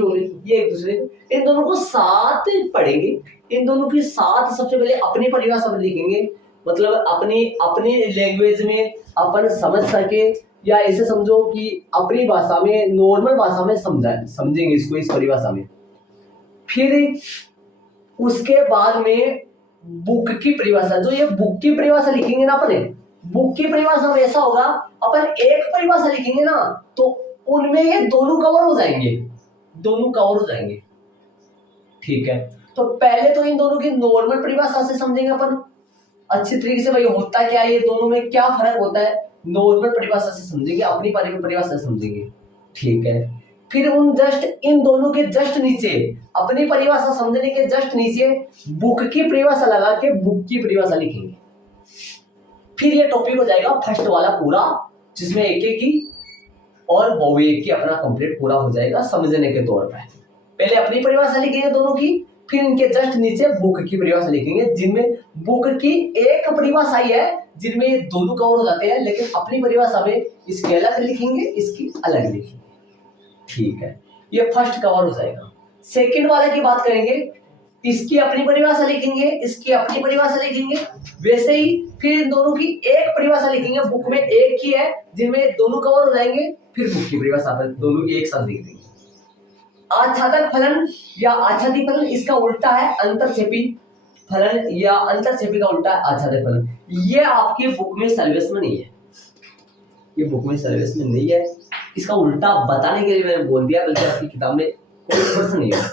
ये एक दूसरे, इन दोनों को साथ पढ़ेंगे। इन दोनों की साथ सबसे पहले अपनी परिभाषा लिखेंगे, मतलब अपनी अपनी लैंग्वेज में अपन समझ सके, या ऐसे समझो कि अपनी भाषा में, नॉर्मल भाषा में समझेंगे इसको, इस परिभाषा में। फिर उसके बाद में बुक की परिभाषा, जो ये बुक की परिभाषा लिखेंगे ना अपने, बुक की परिभाषा में ऐसा होगा, अपन एक परिभाषा लिखेंगे ना तो उनमें ये दोनों कवर हो जाएंगे, दोनों कवर हो जाएंगे। ठीक है, तो पहले तो इन दोनों की नॉर्मल परिभाषा से समझेंगे अपन अच्छी तरीके से, भाई होता क्या है, ये दोनों में क्या फर्क होता है, नॉर्मल परिभाषा से समझेंगे, अपनी परिभाषा से समझेंगे। ठीक है, फिर उन जस्ट इन दोनों के जस्ट नीचे, अपनी परिभाषा समझने के जस्ट नीचे बुक की परिभाषा लगा के बुक की परिभाषा लिखेंगे। फिर ये टॉपिक हो जाएगा फर्स्ट वाला पूरा, जिसमें एक एक की और बहुएक की अपना कंप्लीट पूरा हो जाएगा समझने के तौर पर। पहले अपनी परिभाषा लिखेंगे दोनों की, फिर इनके जस्ट नीचे बुक की परिभाषा लिखेंगे, जिनमें बुक की एक परिभाषा ही है जिनमें ये दोनों कवर हो जाते हैं, लेकिन अपनी परिभाषा में इसकी अलग लिखेंगे, इसकी अलग लिखेंगे। ठीक है, ये फर्स्ट कवर हो जाएगा। सेकंड वाले की बात करेंगे, इसकी अपनी परिभाषा लिखेंगे, इसकी अपनी परिभाषा लिखेंगे, वैसे ही फिर इन दोनों की एक परिभाषा लिखेंगे, बुक में एक ही है जिनमें दोनों कवर हो जाएंगे, फिर बुक की परिभाषा पर दोनों की एक साथ लिख देंगे। आच्छादक फलन या आच्छादी फलन, इसका उल्टा है अंतरक्षेपी फलन, या अंतरक्षेपी का उल्टा है आच्छादक फलन। ये आपकी बुक में सिलेबस में नहीं है, ये बुक में सिलेबस में नहीं है, इसका उल्टा बताने के लिए मैंने बोल दिया, बल्कि आपकी किताब में कोई प्रश्न नहीं है।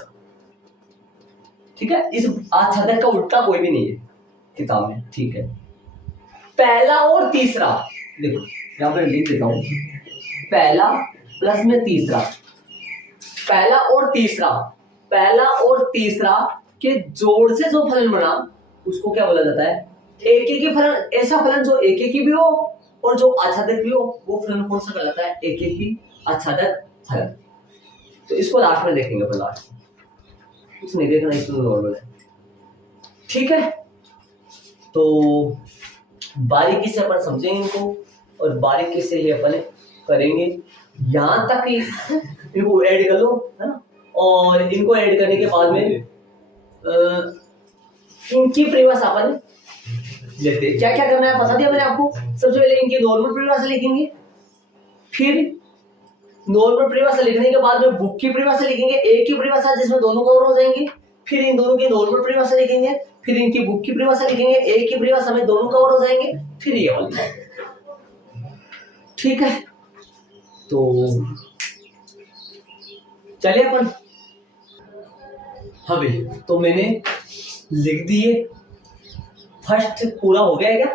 ठीक है, इस आच्छादक का उल्टा कोई भी नहीं है किताब में। ठीक है, पहला और तीसरा, देखो यहां पर लिख देता हूं, पहला प्लस में तीसरा, पहला और तीसरा, पहला और तीसरा के जोड़ से जो फलन बना उसको क्या बोला जाता है? एक एक फलन। ऐसा फलन जो एक एक भी हो और जो आच्छादक भी हो, वो फलन कौन सा कहलाता है? एक एक ही आच्छादक फलन। तो इसको लास्ट में देखेंगे अपन, लास्ट कुछ नहीं देखना, इसमें नॉर्मल है। ठीक है, तो बारीकी से अपन समझेंगे इनको और बारीकी से ही अपन करेंगे, यहां तक इनको ऐड कर लो, है ना। और इनको ऐड करने के बाद में इनकी परिभाषा अपन लेते हैं। क्या क्या करना है बता दिया मैंने आपको। सबसे पहले इनकी नॉर्मल परिभाषा लिखेंगे, फिर नॉर्मल परिभाषा लिखने के बाद में बुक की परिभाषा लिखेंगे, एक ही परिभाषा जिसमें दोनों कवर हो जाएंगे, फिर इन दोनों की नॉर्मल परिभाषा लिखेंगे, फिर इनकी बुक की परिभाषा लिखेंगे, एक ही परिभाषा में दोनों कवर हो जाएंगे, फिर ये वाली। ठीक है, तो चलिए अपन, हाँ भाई, तो मैंने लिख दिए। फर्स्ट पूरा हो गया क्या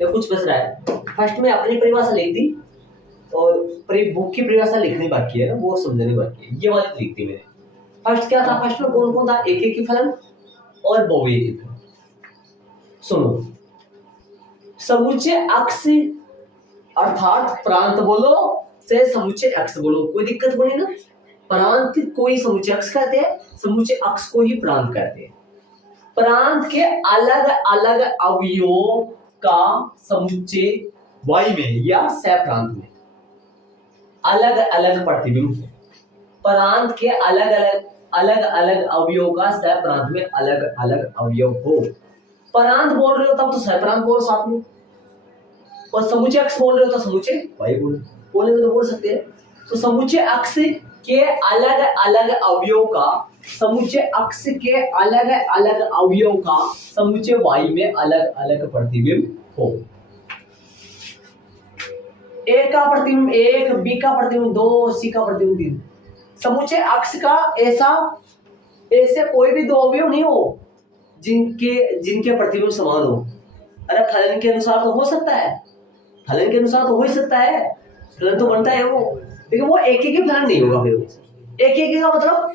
या कुछ बच रहा है? फर्स्ट में अपनी परिभाषा लिख दी और बुक की परिभाषा लिखनी बाकी है ना, वो समझनी बाकी है। ये वाली लिख दी मैंने। फर्स्ट क्या था? फर्स्ट में कौन कौन था? एक एक की फलन और बहुएकी फलन। सुनो, समुच्चय अक्ष अर्थात प्रांत बोलो चाहे समुच्चय अक्ष बोलो, कोई दिक्कत नहीं ना। प्रांत कोई समुच्चय अक्ष कहते हैं, समुच्चय अक्ष को ही प्रांत कहते हैं। प्रांत के अलग अलग अवयवों का समुच्चय वाई में या सह-प्रांत में अलग अलग प्रतिबिंब। प्रांत के अलग अलग अवयवों का सह-प्रांत में अलग अलग अवयव हो। प्रांत बोल रहे हो तब तो सह-प्रांत बोलो साथ में, और समुच्चय अक्ष बोल रहे हो तो समुच्चय वाई बोले तो बोल सकते हैं। तो समुच्चय अक्ष के अलग अलग अवयवों का, समुच्चय अक्ष के अलग अलग अवयवों का समुच्चय वाई में अलग अलग प्रतिबिंब हो। ए का प्रतिबिंब 1, बी का प्रतिबिंब 2, सी का प्रतिबिंब 3। समुच्चय अक्ष का ऐसे कोई भी दो अवयव नहीं हो जिनके प्रतिबिंब समान हो। अरे फलन के अनुसार तो हो सकता है, फलन के अनुसार तो हो ही सकता है, फलन तो बनता है वो, लेकिन वो एक एक फलन नहीं होगा। फिर एक एक का मतलब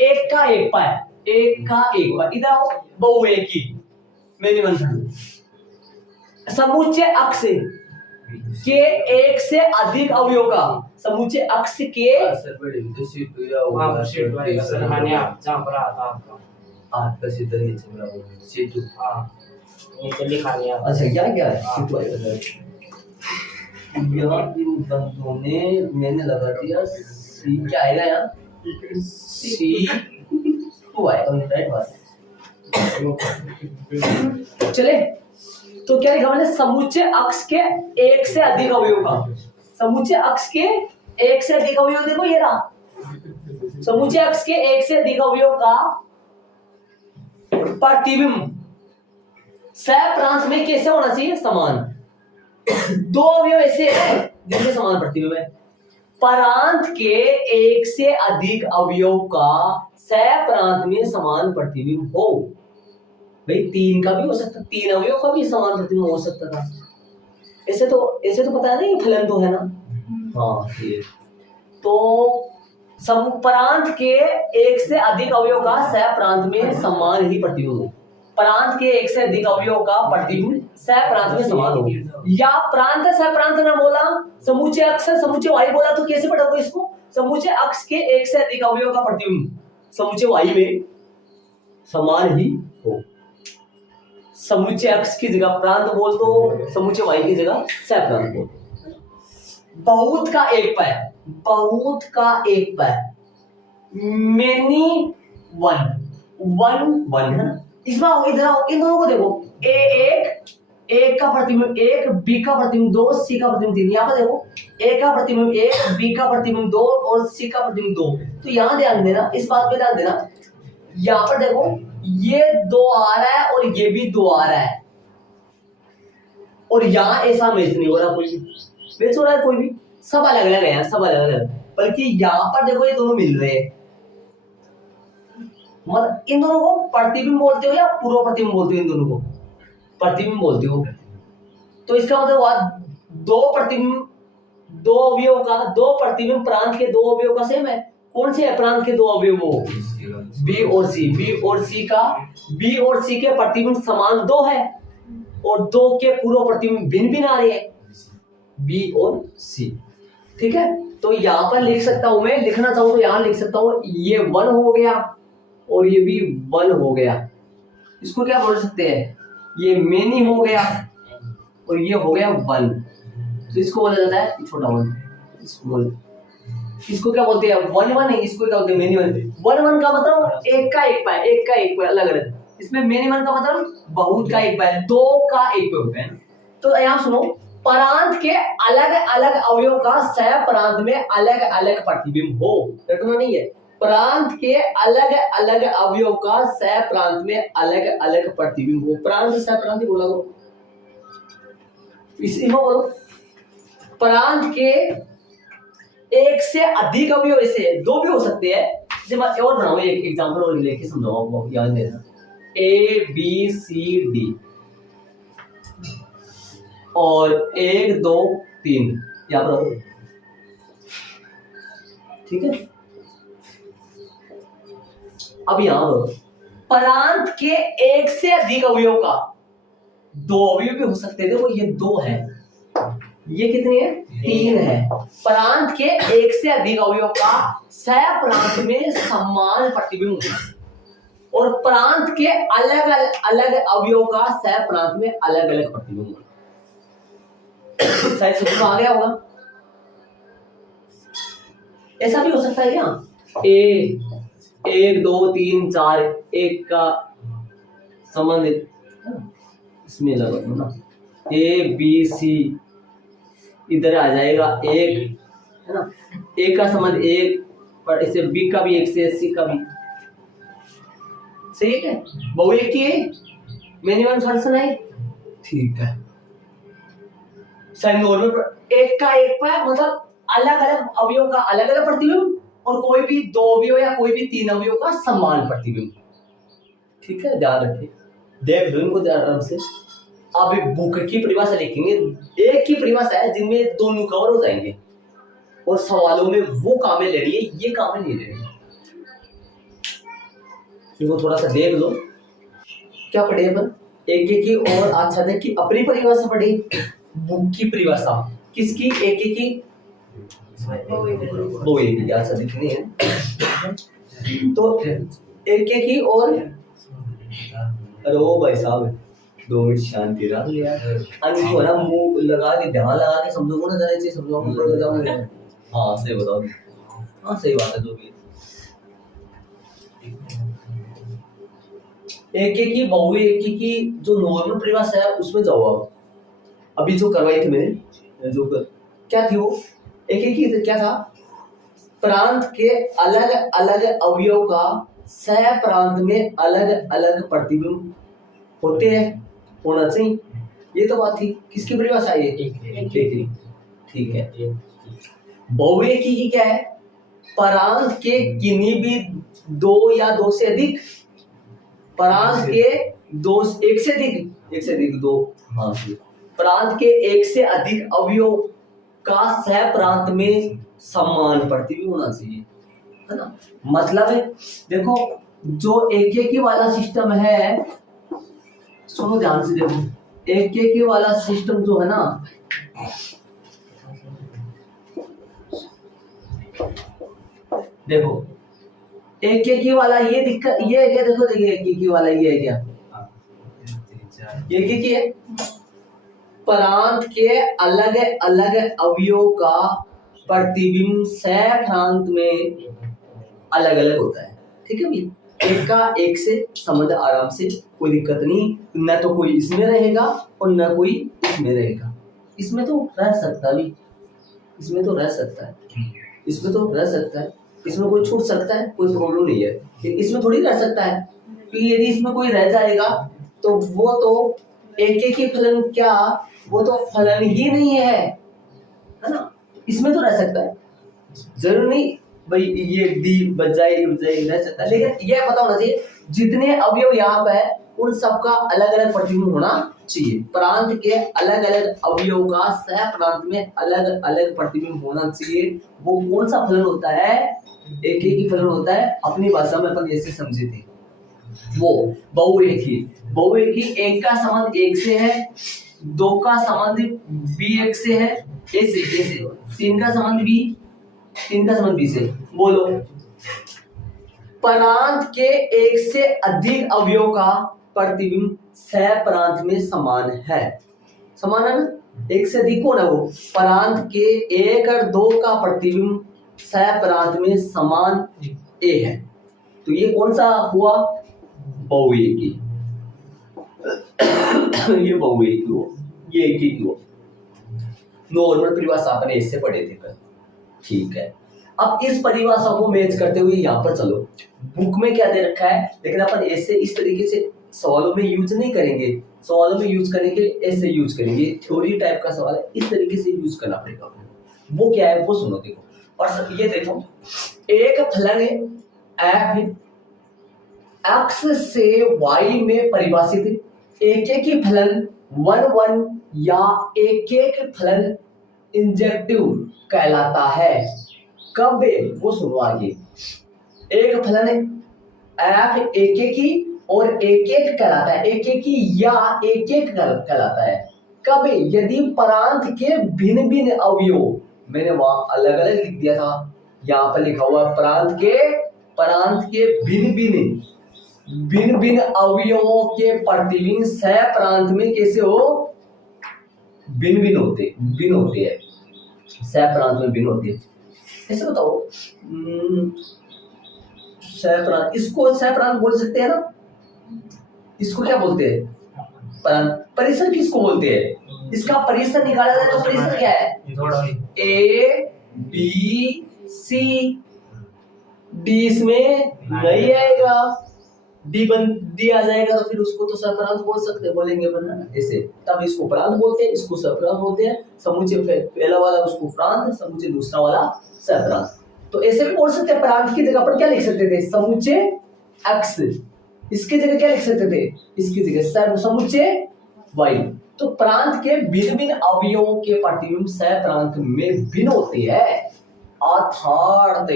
एक का एक पाए, एक का एक पाए, इधर आओ बहु एक ही मेरी मन। समुच्चय अक्ष के एक से अधिक अवयव का, समुच्चय अक्ष के अच्छा क्या क्या है यहाँ इन बंदों ने मैंने लगा दिया सी, क्या आएगा यहाँ सी टू आएगा, राइट बात। चले तो क्या लिखा मैंने, समुच्चय अक्ष के एक से अधिक अवयव का, समुच्चय अक्ष के एक से अधिक अवयव, देखो ये रहा समुच्चय अक्ष के एक से अधिक अवयव का प्रतिबिंब सह प्रांत में कैसे होना चाहिए, समान। दो अवयव ऐसे हैं जिनके समान प्रतिबिंब है, प्रांत के एक से अधिक अवयव का सह प्रांत में समान प्रतिबिंब हो। भाई तीन का भी हो सकता, तीन अवयव का भी समान प्रतिबिंब हो सकता था। ऐसे तो पता है ना, फलन तो है ना। हाँ ये तो प्रांत के एक से अधिक अवयव का सह प्रांत में समान ही प्रतिबिंब हो, प्रांत के एक से अधिक अवयव का प्रतिबिंब सह प्रांत में समान हो, या प्रांत सह प्रांत ना बोला, समुच्चय अक्ष समुच्चय वाई बोला, तो कैसे पढ़ोगे इसको, समुच्चय अक्ष के एक से अधिक अवयव का प्रतिबिंब समुच्चय वाई में समान ही हो। समुच्चय अक्ष की जगह प्रांत बोल दो, समुच्चय वाई की जगह सह प्रांत बोल दो। बहुत का एक पाय, बहुत का एक पाय, मेनी वन वन है ना। इसमें इधर आओ, इन दोनों को देखो, एक का प्रतिबिंब एक, बी का प्रतिबिंब दो, सी का प्रतिबिंब तीन। यहाँ पर देखो ए का प्रतिबिंब एक, बी का प्रतिबिंब दो और सी का प्रतिबिंब दो। तो यहाँ ध्यान देना, इस बात पे ध्यान देना, यहाँ पर देखो ये दो आ रहा है और ये भी दो आ रहा है, और यहाँ ऐसा मैच नहीं हो रहा, कोई भी मैच हो रहा है कोई भी, सब अलग अलग है, सब अलग अलग। बल्कि यहाँ पर देखो ये दोनों मिल रहे हैं, मतलब इन दोनों को प्रतिबिंब बोलते हो या पूर्व प्रतिबिंब बोलते हो, इन दोनों को प्रतिबिंब बोलते हो। तो इसका मतलब हुआ दो प्रतिबिंब, दो अवयव का, दो प्रतिबिंब प्रांत के दो अवयव का सेम है। कौन से है प्रांत के दो अवयव, वो बी और सी, बी और सी के प्रतिबिंब समान दो है और दो के पूर्व प्रतिबिंब भिन्न भिन्न आ रहे हैं, बी और सी। ठीक है, तो यहां पर लिख सकता हूं मैं, लिखना चाहूं तो यहां लिख सकता हूं, ये वन हो गया और ये भी वन हो गया। इसको क्या बोल सकते हैं, ये मेनी हो गया और ये हो गया वन, तो इसको बोला जाता है छोटा वन। इसको क्या बोलते हैं, वन वन है, इसको क्या बोलते हैं, मेनी वन। वन वन का मतलब एक का एक पाए, एक का एक पाए अलग अलग। इसमें मेनी वन का मतलब बहुत का एक पाए, दो का एक पाए होता है। तो यहाँ सुनो, प्रांत के अलग अलग अवयव का सह प्रांत में अलग अलग प्रतिबिंब हो, रटना नहीं है, प्रांत के अलग अलग अवयव का सह प्रांत में अलग अलग प्रतिबिंब हो। प्रांत सह प्रांत बोला करो, इसमें बोलो प्रांत के एक से अधिक अवयव, ऐसे दो भी हो सकते हैं। जैसे मैं और बनाऊं, एक एग्जांपल और लेके समझाऊंगा, याद देना, ए बी सी डी और 1 2 3 यहाँ पर, ठीक है। अब यहां प्रांत के एक से अधिक अवयव का, दो अवयव भी हो सकते थे, देखो ये दो है, ये कितने हैं, तीन है। प्रांत के एक से अधिक अवयव का सह प्रांत में समान प्रतिबिंब और प्रांत के अलग अलग अवयव का सह प्रांत में अलग अलग प्रतिबिंब। शायद समझ आ गया होगा। ऐसा भी हो सकता है क्या, ए 1 2 3 4 एक का संबंधित, इसमें लगा ना, ए बी सी इधर आ जाएगा एक, है ना, एक का संबंध एक, पर इसे बी का भी एक से, सी का भी सही है क्या, बहु एक ही है, मेनी वन फंक्शन है, ठीक है। एक का एक पर मतलब अलग अलग अवयव का अलग अलग प्रतिबिंब और कोई भी दो अवयव या कोई भी तीन अवयव का समान प्रतिबिंब। ठीक है, ध्यान रखिए, देख लो इनको ध्यान से। अब बुक की परिभाषा लिखेंगे, एक की परिभाषा है जिनमें दोनों कवर हो जाएंगे और सवालों में वो कामें लेनी है, ये कामें नहीं लेनी। इनको थोड़ा सा देख लो क्या पढ़े अपन, एक एक की और आच्छादक की अपनी परिभाषा पढ़ी, बुक की परिभाषा किसकी, एक एक की वो एक की आच्छादक नहीं है तो एक एक की और अरे ओ भाई साहब 2 मिनट शांति रहा यार, अनको ना मुंह लगा के ध्यान लगा के समझो ना जरा, चीज समझो हाँ सही बताओ, हाँ सही बात है। जो भी एक एक की बहुवी एक की जो नॉर्मल परिभाषा है उसमें जाओ आप, अभी जो करवाई थी मैंने जो क्या थी वो एक की क्या था, प्रांत के अलग अलग अवयव का सह प्रांत में अलग अलग प्रतिबिंब होते हैं, होना चाहिए, ये तो बात थी। किसकी परिभाषा है ये, ठीक है। बहुएकी की क्या है, प्रांत के किन्हीं भी दो या दो से अधिक, प्रांत के दो एक से अधिक दो, हाँ प्रांत के एक से अधिक अवयव का सह प्रांत में समान प्रतिबिंब होना चाहिए, है ना। मतलब देखो जो एक एक वाला सिस्टम है, सुनो ध्यान से देखो, एक एक वाला सिस्टम जो है ना, देखो एक एक वाला ये दिक्कत ये है क्या, देखो देखिए एक एक वाला ये है क्या, एक एक है प्रांत के अलग अलग अवयव का प्रतिबिंब सह प्रांत में अलग अलग होता है, ठीक है भैया। एक का एक से संबंध आराम से, कोई दिक्कत नहीं, न तो कोई इसमें रहेगा और न कोई इसमें रहेगा, इसमें तो रह सकता भी, इसमें तो रह सकता है, इसमें तो रह सकता है, इसमें कोई छूट सकता है, कोई प्रॉब्लम नहीं है, इसमें थोड़ी रह सकता है, क्योंकि यदि इसमें कोई रह जाएगा तो वो तो एक एक ही फलन क्या, वो तो फलन ही नहीं है ना, इसमें तो रह सकता है, जरूर नहीं भाई ये डी बच जाए रह सकता है, लेकिन यह पता होना चाहिए जितने अवयव यहाँ पे है उन सबका अलग अलग प्रतिबिंब होना चाहिए, प्रांत के अलग अलग अवयव का सह प्रांत में अलग अलग प्रतिबिंब होना चाहिए। वो कौन सा फलन होता है, एक एक ही फलन होता है, अपनी भाषा में अपन ऐसे समझे थे, वो बहुएकी एक का संबंध एक से है, दो का संबंध बी एक से है, ऐसे तीन का संबंध बी से, बोलो प्रांत के एक से अधिक अवयव का प्रतिबिंब सह प्रांत में समान है, समान है ना, एक से अधिक कौन है वो, प्रांत के एक और दो का प्रतिबिंब सह प्रांत में समान ए है, तो ये कौन सा हुआ, बहुएकी ये बहुएकी हो, ये एक ही हो, नॉर्मल परिभाषा आपने इससे पढ़े थे कल, ठीक है। अब इस परिभाषा को मैच करते हुए यहाँ पर चलो, बुक में क्या दे रखा है, लेकिन अपन ऐसे इस तरीके से सवालों में यूज नहीं करेंगे, सवालों में यूज करने के लिए ऐसे यूज करेंगे, थ्योरी टाइप का सवाल है, इस तरीके से यूज करना पड़ेगा। वो क्या है वो सुनो, देखो और ये देखो, एक फलन एफ एक्स से वाई में परिभाषित एक एक ही फलन 1 या एक एक फलन इंजेक्टिव कहलाता है, कब, वो सुनो आगे, एक फलन एफ एक एक ही और एक एक कहलाता है, एक एक ही या एक एक कहलाता है, कब, यदि प्रांत के भिन्न भिन्न अवयव, मैंने वहां अलग अलग लिख दिया था, यहाँ पर लिखा हुआ प्रांत के भिन्न भिन्न अवयवों के प्रतिबिंब सह प्रांत में कैसे हो, भिन्न होते हैं, सह प्रांत में भिन्न होते हैं, ऐसे बताओ सह प्रांत, इसको सह प्रांत बोल सकते हैं ना, इसको क्या बोलते हैं, प्रांत। परिसर किसको बोलते हैं, इसका परिसर निकाला जाए तो परिसर क्या है, ए बी सी, डी इसमें नहीं आएगा, डी आ जाएगा तो फिर उसको तो सहप्रांत बोल सकते हैं, बोलेंगे अपन ऐसे, तब इसको प्रांत बोलते हैं, इसको सहप्रांत बोलते हैं, समुच्चय पहला वाला उसको प्रांत, समुच्चय दूसरा वाला सहप्रांत। तो ऐसे भी बोल सकते हैं, प्रांत की जगह पर क्या लिख सकते थे, समुच्चय एक्स, इसकी जगह क्या लिख सकते थे, इसकी जगह समुच्चय वाई। तो प्रांत के भिन्न भिन्न अवयवों के प्रतिबिंब सह प्रांत में भिन्न होते हैं, अर्थात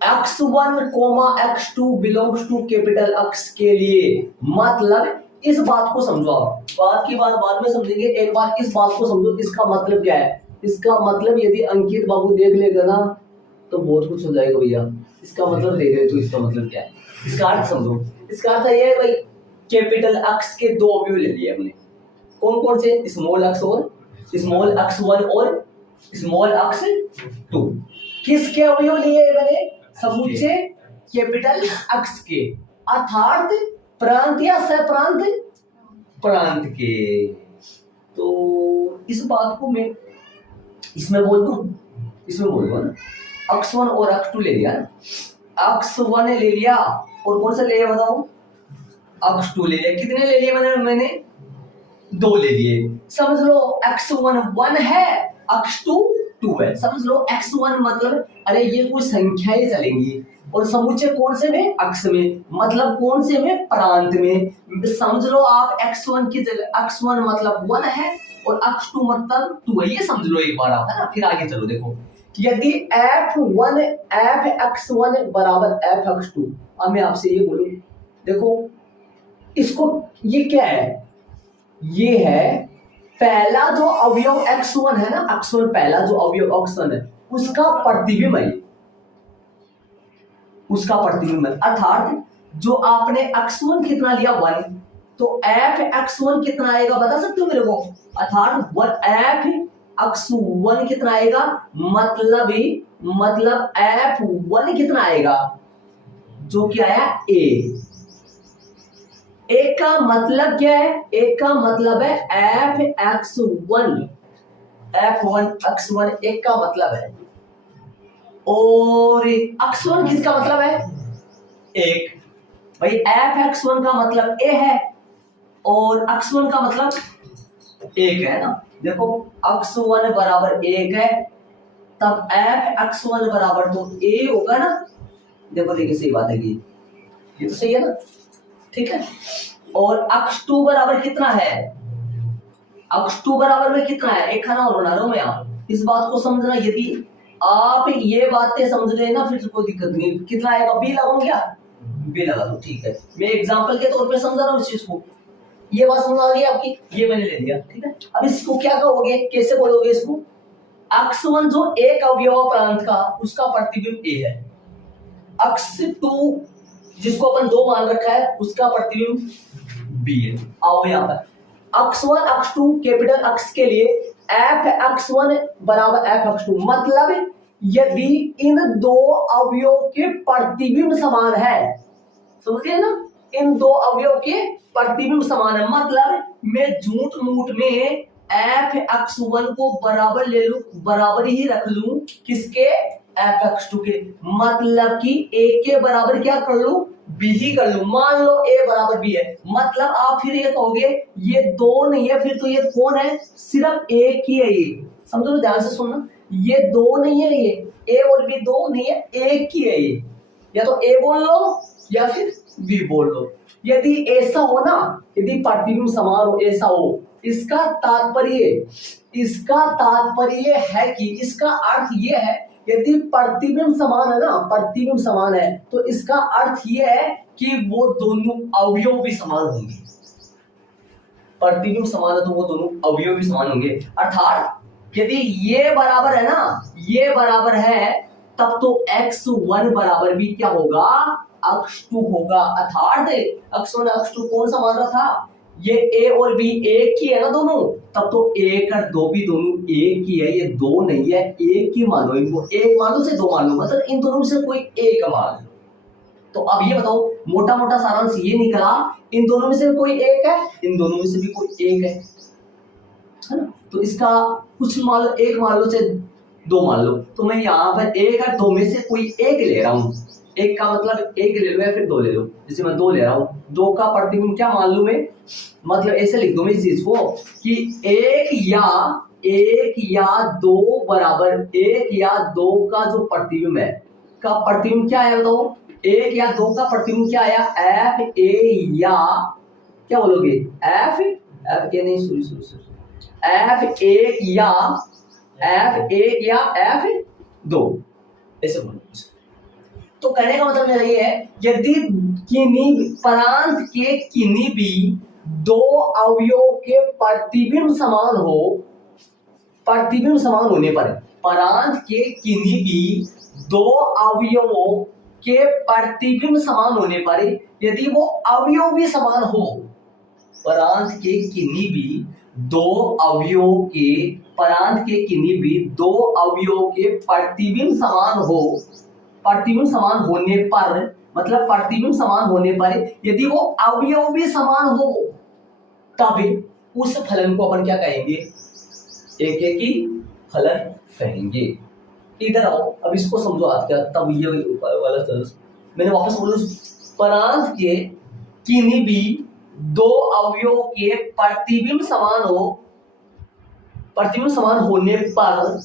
x1, x2 belongs to capital X के लिए। मतलब इस बात को समझो, आप बात की बात बाद में समझेंगे, एक बार इस बात को समझो। इसका मतलब क्या है? इसका मतलब यदि अंकित बाबू देख लेगा ना तो बहुत कुछ हो जाएगा भैया। इसका मतलब देख रहे तो इसका मतलब क्या है, इसका अर्थ समझो। इसका अर्थ ये है भाई, कैपिटल X के दो अवयव ले लिए हमने। कौन कौन से? स्मॉल x और स्मॉल x1 और स्मॉल x2। किसके अवयव लिए मैंने? समुच्चय कैपिटल X के, अर्थात प्रांत या सह प्रांत के। तो इस बात को मैं इसमें बोल दूं ना, x1 और x2 ले लिया ना, x1 ले लिया और कौन सा ले लिया बताओ? x2 ले लिया। कितने ले लिए मैंने? 2 ले लिए। समझ लो x1 1 है, x2 2 है। समझ लो x1 मतलब अरे ये कोई संख्याएं चलेंगी, और समुच्चय कौन से में? X में, मतलब कौन से में? प्रांत में। समझ लो आप x1 की जगह x1 मतलब 1 है और x2 मतलब 2 है, ये समझ लो एक बार आप, है ना। फिर आगे चलो, देखो यदि f1 fx1 बराबर fx2, अब मैं आपसे ये बोलूं, देखो इसको, ये क्या है? ये है पहला जो अवयव x1 है ना, x1 पहला जो अवयव x1 है उसका प्रतिबिंब है, उसका प्रतिबिंब है। अर्थात जो आपने x1 कितना लिया 1, तो fx1 कितना आएगा बता सकते हो मेरे को? अर्थात fx1 कितना आएगा? मतलब f1 कितना आएगा? जो कि आया a। एक का मतलब क्या है? एक का मतलब है fx1, f1x1 एक का मतलब है, और x1 किसका मतलब है? एक। भाई fx1 का मतलब a है और x1 का मतलब एक है ना। देखो x1 बराबर 1 है, तब fx1 बराबर तो a होगा ना। देखो देखिए सही बात है कि ये तो सही है ना, ठीक है। और x2 बराबर कितना है? x2 बराबर में कितना है? एक खाना और बना रहा हूं मैं यहाँ, इस बात को समझना। यदि आप ये बातें समझ गए ना फिर कोई दिक्कत नहीं। कितना आएगा? b लगाऊं क्या? b लगा दो, ठीक है। मैं एग्जांपल के तौर पे समझा रहा हूँ इस चीज को। ये बात समझ आ गई आपकी? ये मैंने ले लिया, ठीक है। अब इसको क्या कहोगे, कैसे बोलोगे इसको? x1 जो एक अवयव प्रांत का, उसका प्रतिबिंब a है। x2 जिसको अपन 2 मान रखा है उसका प्रतिबिंब b है। आओ यहाँ पर x1 x2 कैपिटल X के लिए fx1 बराबर fx2, मतलब यदि इन दो अवयव के प्रतिबिंब समान है, समझिए ना, इन दो अवयव के प्रतिबिंब समान है, मतलब मैं झूठ मूठ में fx1 को बराबर ले लूं, बराबर ही रख लूं किसके? fx2 के, मतलब कि a के बराबर क्या कर लूं? b ही कर लूं। मान लो a बराबर b है, मतलब आप फिर ये कहोगे ये 2 नहीं है, फिर तो ये कौन है? सिर्फ एक ही है। ये समझो, ध्यान से सुनना, ये 2 नहीं है, ये a और b 2 नहीं है, एक ही है ये। या तो a बोल लो या फिर b बोल लो। यदि ऐसा हो ना, यदि प्रतिबिंब समान हो, ऐसा हो, इसका तात्पर्य है कि, इसका अर्थ ये है, यदि प्रतिबिंब समान है ना, प्रतिबिंब समान है, तो इसका अर्थ ये है कि वो दोनों अवयव भी समान होंगे। प्रतिबिंब समान है तो वो दोनों अवयव भी समान होंगे। अर्थात यदि ये बराबर है ना, ये बराबर है, तब तो x1 बराबर भी क्या होगा? x2 होगा। अर्थात x1 x2 कौन सा मान रहा था? ये a और b एक ही है ना दोनों, तब तो 1 और 2 भी दोनों एक ही है, ये 2 नहीं है, एक ही मानो इनको। एक मान लो से 2 मान लो, मतलब इन दोनों में से कोई एक मान लो। तो अब ये बताओ, मोटा मोटा सारांश ये निकला, इन दोनों में से कोई एक है, इन दोनों में से भी कोई एक है ना। तो इसका कुछ मान लो, एक मान लो से 2 मान लो, तो मैं यहाँ पर 1 और 2 में से कोई एक ले रहा हूँ। एक का मतलब एक ले लो या फिर 2 ले लो, जैसे मैं 2 ले रहा हूँ, 2 का प्रतिबिंब क्या मान लूं मैं? मतलब ऐसे लिख दूं मैं इस चीज को कि 1 या 2 बराबर, 1 या 2 का जो प्रतिबिंब है, का प्रतिबिंब क्या है बताओ? 1 या 2 का प्रतिबिंब क्या आया? f a या क्या बोलोगे? f एफ ए नहीं, सॉरी एफ एक या एफ दो, ऐसे बोलो। तो कहने का मतलब मेरा ये है, यदि किन्हीं प्रांत के किन्हीं भी दो अवयवों के प्रतिबिंब समान हो, प्रतिबिंब समान होने पर, प्रांत के किन्हीं भी दो अवयवों के प्रतिबिंब समान होने पर, यदि वो अवयव भी समान हो, प्रांत के किन्हीं भी दो अवयवों के, प्रांत के किन्हीं भी दो अवयवों के प्रतिबिंब समान हो, प्रतिबिंब समान होने पर, मतलब प्रतिबिंब समान होने पर यदि वो अवयव भी समान हो, तब उस फलन को अपन क्या कहेंगे, एक एक ही फलन कहेंगे। इधर आओ, अब इसको समझो आप क्या, तब ये वाला मैंने वापस बोलूं, प्रांत के किन्हीं भी दो अवयवों के प्रतिबिंब समान हो, प्रतिबिंब समान होने पर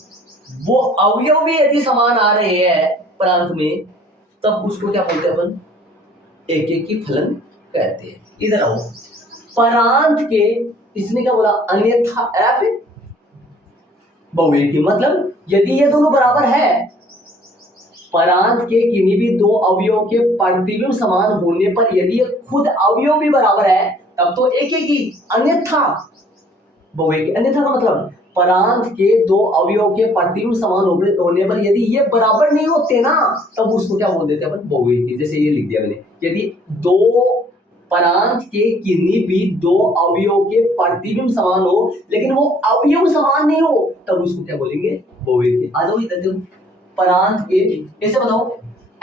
वो अवयव भी यदि समान आ रहे हैं प्रांत में, तब उसको क्या बोलते हैं अपन, एक एक ही फलन कहते हैं। इधर आओ, प्रांत के, इसने क्या बोला, अन्यथा एफ बहुएकी, मतलब यदि ये दोनों बराबर है, प्रांत के किन्हीं भी दो अवयवों के प्रतिबिंब समान होने पर यदि ये खुद अवयव भी बराबर है, तब तो एक एक ही, अन्यथा बहुएकी। अन्यथा का मतलब प्रांत के दो अवयवों के प्रतिबिंब समान होने पर यदि ये बराबर नहीं होते ना, तब उसको क्या बोल देते हैं अपन, बहुएकी। जैसे ये लिख दिया मैंने, यदि दो प्रांत के किन्हीं भी दो अवयवों के प्रतिबिंब समान हो लेकिन वो अवयव समान नहीं हो, तब उसको क्या बोलेंगे, बहुएकी। आ जाओ इधर देखो, प्रांत के, ऐसे बताओ,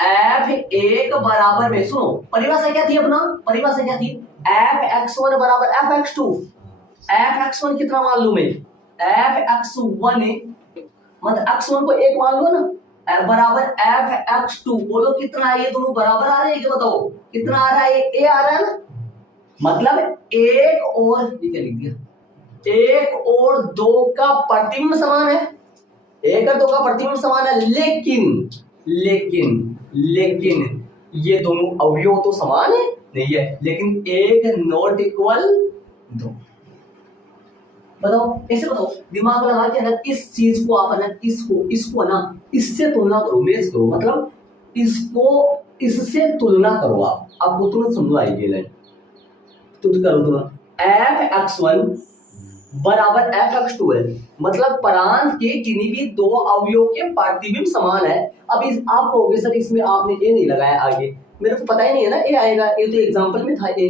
एफ एक बराबर में, सुनो परिभाषा क्या थी अपना, परिभाषा क्या थी, एफ x1 बराबर एफ x2। एफ x1 कितना मान लूं मैं, एफ x1 मतलब x1 को एक मान लो ना, बराबर एफ x2, बोलो कितना है, ये दोनों बराबर आ रहे हैं क्या, बताओ कितना आ रहा है, ए आ रहा है ना, मतलब एक और, ये क्या लिख दिया, एक और दो का प्रतिबिंब समान है, एक और दो का प्रतिबिंब समान है, लेकिन लेकिन लेकिन ये दोनों अवयव तो समान है नहीं है, लेकिन एक नॉट इक्वल दो। बताओ, ऐसे बताओ, दिमाग लगा के ना, इस चीज को आप ना, इसको ना इससे तुलना करो, मैच करो, मतलब इसको इससे तुलना करो, आपको तुरंत समझ आएगी लाइन, तो करो तुरंत, एफ x1 बराबर एफ x2 है, मतलब प्रांत के किन्हीं भी दो अवयवों के प्रतिबिंब समान है। अब इस आप कहोगे सर इसमें आपने ए नहीं लगाया आगे, मेरे को पता ही नहीं है ना ए आएगा, ये तो एग्जांपल में था ए,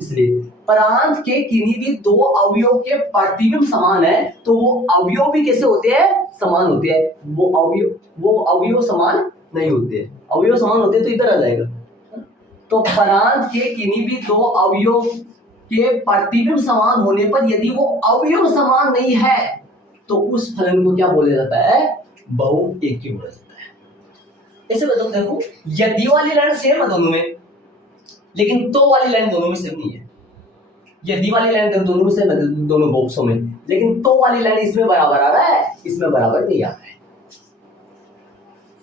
इसलिए प्रांत के किन्हीं भी दो अवयवों के प्रतिबिंब समान है, तो वो अवयव भी कैसे होते हैं, समान होते हैं, वो अवयव समान नहीं होते, अवयव समान होते तो इधर आ जाएगा। तो प्रांत के किन्हीं भी दो अवयव के प्रतिबिंब समान होने पर यदि वो अवयव समान नहीं है, तो उस फलन को क्या बोला जाता है, बहुएकी बोला जाता है। ऐसे बताओ, देखो यदि वाली लाइन सेम है दोनों में, लेकिन तो वाली लाइन दोनों में सेम नहीं है, यदि वाली लाइन दोनों में सेम है दोनों बॉक्सों में, लेकिन तो वाली लाइन इसमें बराबर आ रहा है, इसमें बराबर नहीं आ रहा है।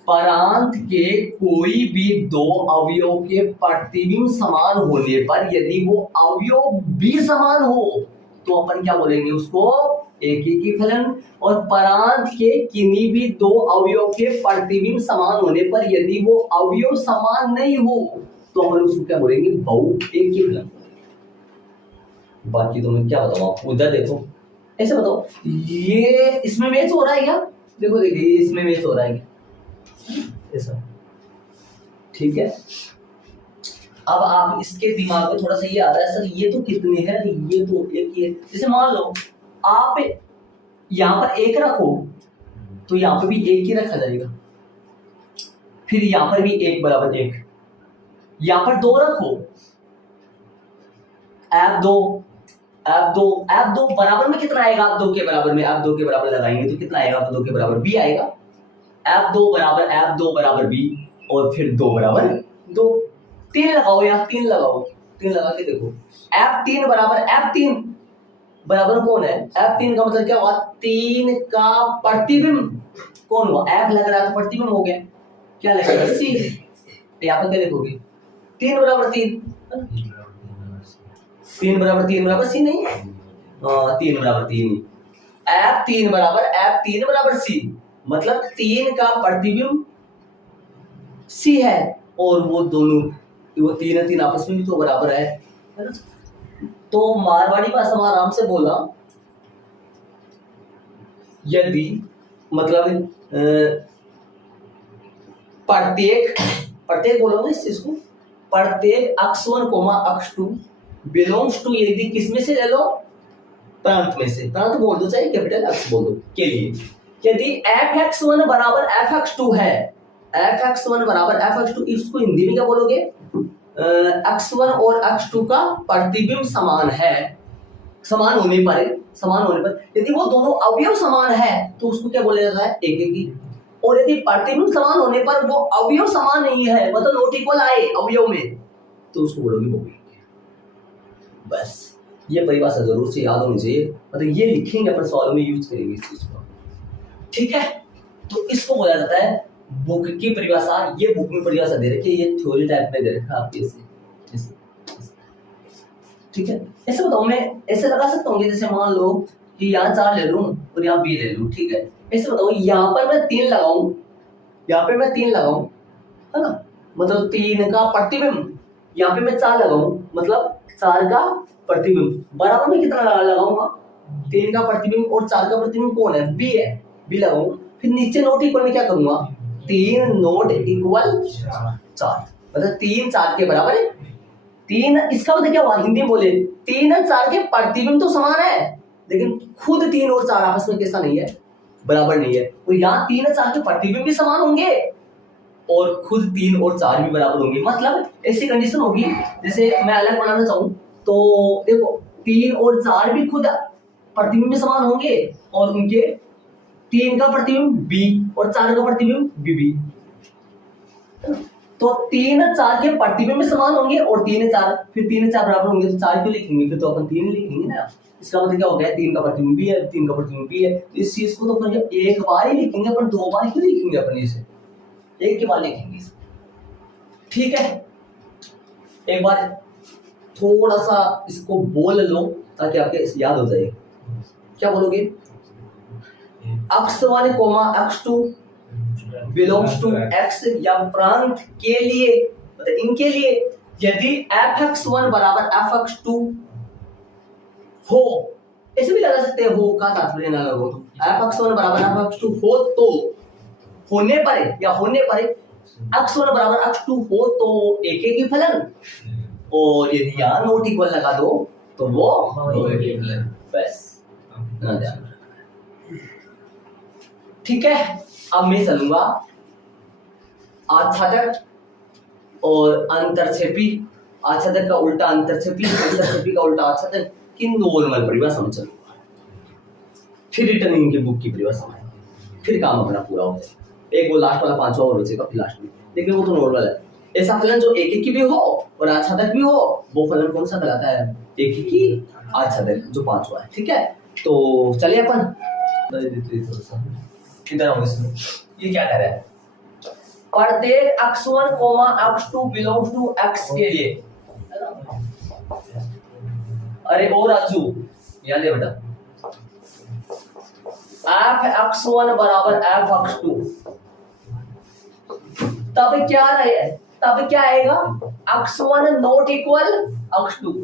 प्रांत के कोई भी दो अवयव के प्रतिबिंब समान होने पर यदि वो अवयव भी समान हो, तो अपन क्या बोलेंगे उसको, एक एक ही फलन। और प्रांत के किन्हीं भी दो अवयव के प्रतिबिंब समान होने पर यदि वो अवयव समान नहीं हो, तो अपन उसको क्या बोलेंगे, बहुएकी फलन। बाकी तो मैं क्या बताऊं, आप उधर देखो, ऐसे बताओ, ये इसमें मैच हो रहा है क्या, देखो देखिए इसमें मैच हो रहा है क्या, ऐसा, ठीक है। अब आप इसके दिमाग में थोड़ा सा ये आ रहा है, सर ये तो कितने हैं, ये तो एक ही है। जैसे मान लो आप यहाँ पर एक रखो, तो यहाँ पर भी एक ही रखा जाएगा, फिर यहाँ पर भी एक बराबर एक, यहाँ पर दो रखो, एफ दो बराबर में कितना आएगा, आप दो के बराबर में, आप दो के बराबर लगाएंगे तो कितना आएगा, आप दो के बराबर बी आएगा, एफ दो बराबर बी, और फिर दो बराबर दो, तीन लगाओ, यहाँ तीन लगाओ, तीन लगा के देखो, F3 बराबर कौन है, F3 का मतलब क्या हुआ, तीन का प्रतिबिंब कौन हुआ, F लग रहा है तो प्रतिबिंब हो गया, क्या लगेगा C, यहाँ पर क्या लिखोगे, तीन बराबर तीन, तीन बराबर C नहीं, 3 बराबर 3, एफ 3 बराबर सी, मतलब 3 का प्रतिबिंब सी है, और वो दोनों, वो 3 है 3 आपस में भी तो बराबर है ना। तो मारवाड़ी भाषा में आराम से बोला, यदि मतलब प्रत्येक बोलोगे इस चीज को, प्रत्येक x1 x2 बिलोंग्स टू, यदि किसमें से ले लो, प्रांत में से, प्रांत बोल दो चाहे कैपिटल एक्स बोल दो के लिए, यदि fx1 बराबर fx2 है, fx1 बराबर fx2, इसको हिंदी में क्या बोलोगे, x1 और x2 का प्रतिबिंब समान है, समान होने पर यदि वो दोनों अवयव समान है तो उसको क्या बोला जाता है, एकेकी। और यदि प्रतिबिंब समान होने पर वो अवयव समान नहीं है, मतलब नॉट इक्वल आए अवयव में, तो उसको बोलोगे बहुविक। बस ये परिभाषा जरूर से याद होनी चाहिए, मतलब ये लिखेंगे अपन सवालों में, यूज करेंगे इस चीज को, ठीक है। तो इसको बोला जाता है बुक की परिभाषा। ये बुक में परिभाषा दे रखी है, ये थ्योरी टाइप में दे रखा है आपके ऐसे, ठीक है। ऐसे बताओ, मैं ऐसे लगा सकता हूँ जैसे मान लो कि यहाँ 4 ले लूं और यहाँ B ले लूं, ठीक है। ऐसे बताओ, यहाँ पर मैं 3 लगाऊं, यहाँ पे मैं 3 लगाऊं, है ना, मतलब 3 का प्रतिबिंब, यहाँ पे मैं 4 लगाऊं, मतलब 4 का प्रतिबिंब, बराबर में कितना लगाऊंगा, 3 का प्रतिबिंब और 4 का प्रतिबिंब कौन है, B है, B लगाऊं। फिर नीचे नोट इक्वल में क्या करूंगा, 3 नोट इक्वल 4, मतलब 3 4 के बराबर है। 3, इसका मतलब क्या हुआ, हिंदी बोले 3 और 4 के प्रतिबिंब तो समान है, लेकिन खुद 3 और 4 आपस में कैसा नहीं है, बराबर नहीं है। तो यहाँ 3 और 4 के प्रतिबिंब भी समान होंगे और खुद 3 और 4 भी बराबर होंगे, मतलब ऐसी कंडीशन होगी जैसे मैं अलग बनाना चाहूं तो देखो 3 और 4 भी खुद प्रतिबिंब में समान होंगे और उनके 3 का प्रतिबिंब B और 4 का प्रतिबिंब BB, तो 3 और 4 के प्रतिबिंब में समान होंगे और 3 और 4, फिर 3 और 4 बराबर होंगे तो 4 क्यों लिखेंगे, फिर तो अपन 3 ही लिखेंगे ना। इसका मतलब क्या हो गया, 3 का प्रतिबिंब B है, 3 का प्रतिबिंब B है, तो इस चीज को तो अपन एक बार ही लिखेंगे, अपन 2 बार क्यों लिखेंगे, अपन इसे एक ही बार लिखेंगे, ठीक है। एक बार थोड़ा सा इसको बोल लो ताकि आपके याद हो जाए। क्या बोलोगे, x1 x2 belongs to x या प्रांत के लिए, मतलब इनके लिए यदि fx1 बराबर fx2 हो, ऐसे भी लगा सकते हैं, हो का तात्पर्य ना लगो, fx1 बराबर fx2 हो तो, होने पर या होने पर x1 बराबर x2 हो तो एक ही फलन, और यदि यहाँ नोट इक्वल लगा दो तो वो दो एक ही फलन, बस ना ध्यान, ठीक है। अब मैं चलूंगा आच्छादक और अंतरक्षेपी, आच्छादक का उल्टा अंतरक्षेपी, अंतरक्षेपी का उल्टा आच्छादक की नॉर्मल परिभाषा में चलूंगा, फिर रिटर्निंग की बुक की परिभाषा में, फिर काम अपना पूरा हो जाए। एक वो लास्ट वाला 5वां और बचेगा फिर लास्ट में, लेकिन वो तो नॉर्मल है। ऐसा फलन जो एक की भी हो और आच्छादक भी हो, वो फलन कौन सा कहलाता है, एक की आच्छादक, जो 5वां है, ठीक है। तो चलिए अपन इधर आओ, इसमें ये क्या कह रहा है, प्रत्येक x1 x2 belongs to x के लिए, अरे ओ राजू याद है बेटा, f(x1) बराबर f(x2), तब क्या रहे, तब क्या आएगा, x1 नॉट इक्वल x2,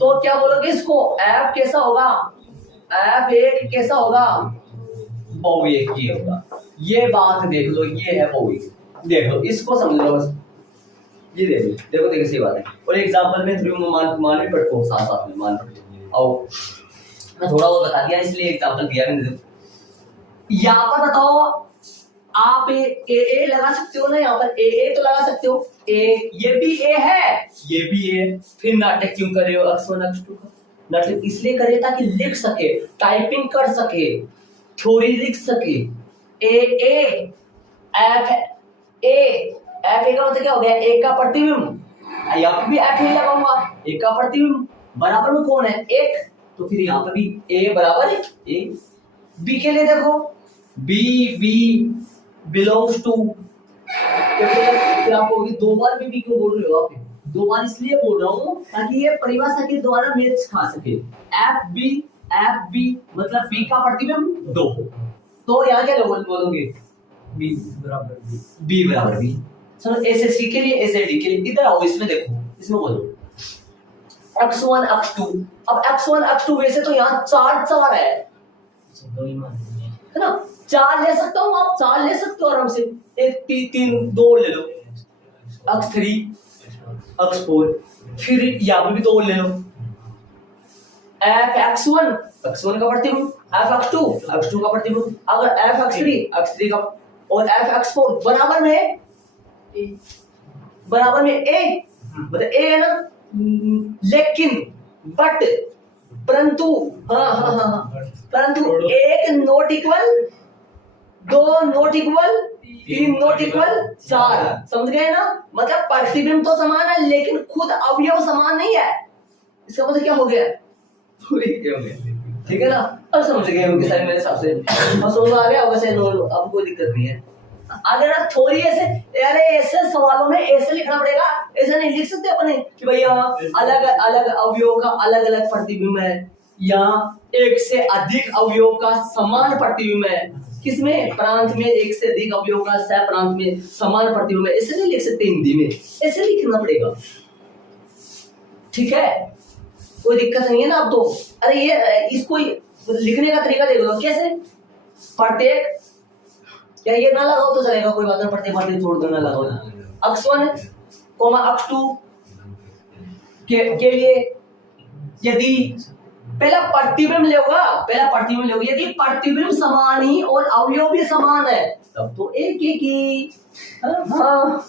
तो क्या बोलोगे इसको, f कैसा होगा, f1 कैसा होगा, बहुविक की होगा। ये बात देख लो, ये है बहुविक, देख लो इसको समझ लो बस, ये देख लो, देखो देखो सही बात है। और एग्जांपल में थ्रू मान भी पढ़ो, साथ साथ में मान पढ़ो, आओ मैं थोड़ा बहुत बता दिया इसलिए एग्जांपल दिया मैंने। यहाँ पर बताओ, आप ए लगा सकते हो ना, यहाँ पर ए तो लगा सकते हो, ए ये भी ए है, ये भी ए, फिर नाटक क्यों करे हो x1 x2 का, नाटक इसलिए करे ताकि लिख सके, टाइपिंग कर सके, थ्योरी लिख सके। ए एफ ए का मतलब क्या हो गया, ए का प्रतिबिंब, यहाँ पे भी एफ ही लगाऊंगा, ए का प्रतिबिंब बराबर में कौन है, एक, तो फिर यहाँ पे भी ए बराबर है ए। बी के लिए देखो, बी बिलोंग्स टू, फिर आप कहोगे 2 बार बी क्यों बोल रहे हो आप, 2 बार इसलिए बोल रहा हूँ ताकि ये परिभाषा के द्वारा मैच खा सके, एफ बी एफ बी मतलब बी का प्रतिबिंब 2, तो यहाँ क्या बोलोगे बी बराबर बी। बी बराबर बी। समझ, ए से सी के लिए, ए से डी के लिए। इधर आओ, इसमें देखो, इसमें बोलो x1 x2। अब x1 x2 वैसे तो यहाँ 4 है दो ही मान लेंगे। है ना, 4 ले सकता हूँ, आप 4 ले सकते हो आराम से, एक 3 2 ले लो, x3 x4, फिर यहाँ पे भी 2 ले लो, f x1 x1 का प्रतिबिंब, f x2 x2 का प्रतिबिंब, अगर f x3 x3 का, और f x4 बराबर में a, मतलब a है ना, लेकिन बट परंतु परंतु एक not equal, 2 not equal, 3 not equal 4। समझ गए ना, मतलब प्रतिबिंब तो समान है लेकिन खुद अवयव समान नहीं है। इसका मतलब क्या हो गया, ठीक है ना। अब समझ गए होंगे सर मेरे हिसाब से, और समझ आ गया वैसे, अब कोई दिक्कत नहीं है। अगर आप थोड़ी ऐसे, अरे ऐसे सवालों में ऐसे लिखना पड़ेगा, ऐसे नहीं लिख सकते अपने कि भैया अलग अलग अवयव का अलग अलग प्रतिबिंब है, या एक से अधिक अवयव का समान प्रतिबिंब है। किसमें, प्रांत में एक से अधिक अवयव का सह प्रांत में समान प्रतिबिंब है, ऐसे नहीं लिख सकते हिंदी में, ऐसे लिखना पड़ेगा, ठीक है, कोई दिक्कत नहीं है ना। अब तो अरे ये इसको लिखने का तरीका देख लो, कैसे, प्रत्येक, क्या ये ना लगाओ तो चलेगा, कोई बात नहीं, पढ़ते छोड़ दो, ना लगाओ। x1 x2 के लिए यदि पहला प्रतिबिंब लोगे, यदि प्रतिबिंब समान ही और अवयव भी समान है तब तो एक ही, हाँ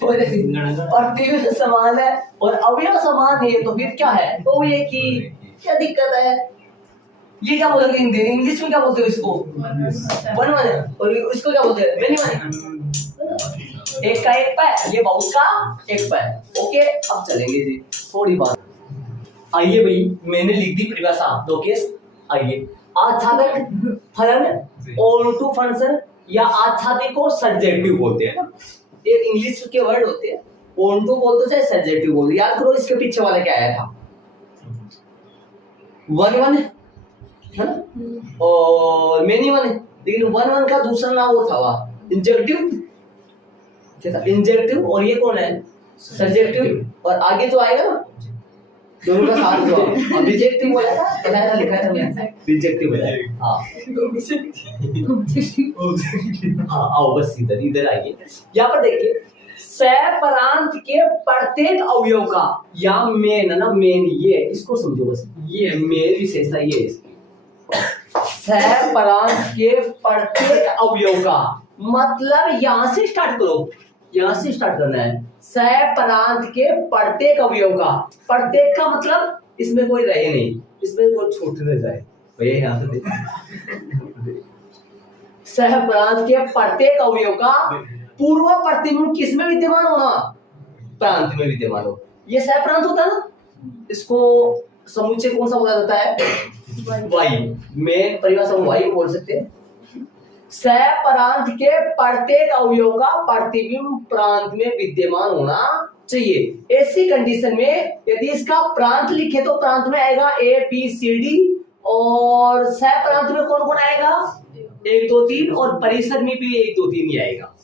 प्रतिबिंब समान है और अवयव समान है तो फिर क्या है, तो एक ही, क्या दिक्कत है। ये क्या बोलोगे हिंदी, इंग्लिश में क्या बोलते हो इसको, वन वन, और इसको क्या बोलते हैं, मेनी वन। एक का एक पैर, ये बहुत का एक पैर। ओके, अब चलेंगे जी थोड़ी बात। आइए भाई, मैंने लिख दी परिभाषा, दो केस। आइए, आच्छादक फलन ऑनटू फंक्शन, या आच्छादित को सब्जेक्टिव बोलते हैं ना, ये इंग्लिश के वर्ड होते हैं, ऑनटू बोलते चाहे सब्जेक्टिव बोलते। याद करो इसके पीछे वाला क्या आया था, वन वन है ना, और मेनी वन है, लेकिन वन वन का दूसरा नाम वो था इंजेक्टिव, क्या था, इंजेक्टिव, और ये कौन है, सब्जेक्टिव, और आगे जो आएगा ना दोनों का साथ जो ऑब्जेक्टिव बोला था, बताया था, लिखा था मैंने रिजेक्टिव बोला। हाँ आओ बस इधर आइए, यहाँ पर देखिए, सह-परांत के प्रत्येक अवयव का, या मेन है ना, मेन ये, इसको समझो बस, ये मेन विशेषता ये इसकी, सह-परांत के प्रत्येक अवयव का, मतलब यहां से स्टार्ट करो, यहां से स्टार्ट करना है, सह-परांत के प्रत्येक अवयव का, प्रत्येक का मतलब इसमें कोई रहे नहीं, इसमें कोई छूट न जाए भैया, यहाँ से सह-परांत के प्रत्येक अवयव का पूर्व प्रतिबिंब किसमें विद्यमान होना, प्रांत में विद्यमान हो, ये सह-प्रांत होता है ना, इसको समुच्चय कौन सा बोला जाता है, वाई, मेन परिभाषा वाई बोल सकते हैं। सह-परांत के प्रत्येक अवयव का प्रतिबिंब प्रांत में विद्यमान होना चाहिए। ऐसी कंडीशन में यदि इसका प्रांत लिखे तो प्रांत में आएगा ए बी सी डी, और सह-प्रांत में कौन कौन आएगा, 1 2 3, और परिसर में भी 1 2 3 ही आएगा,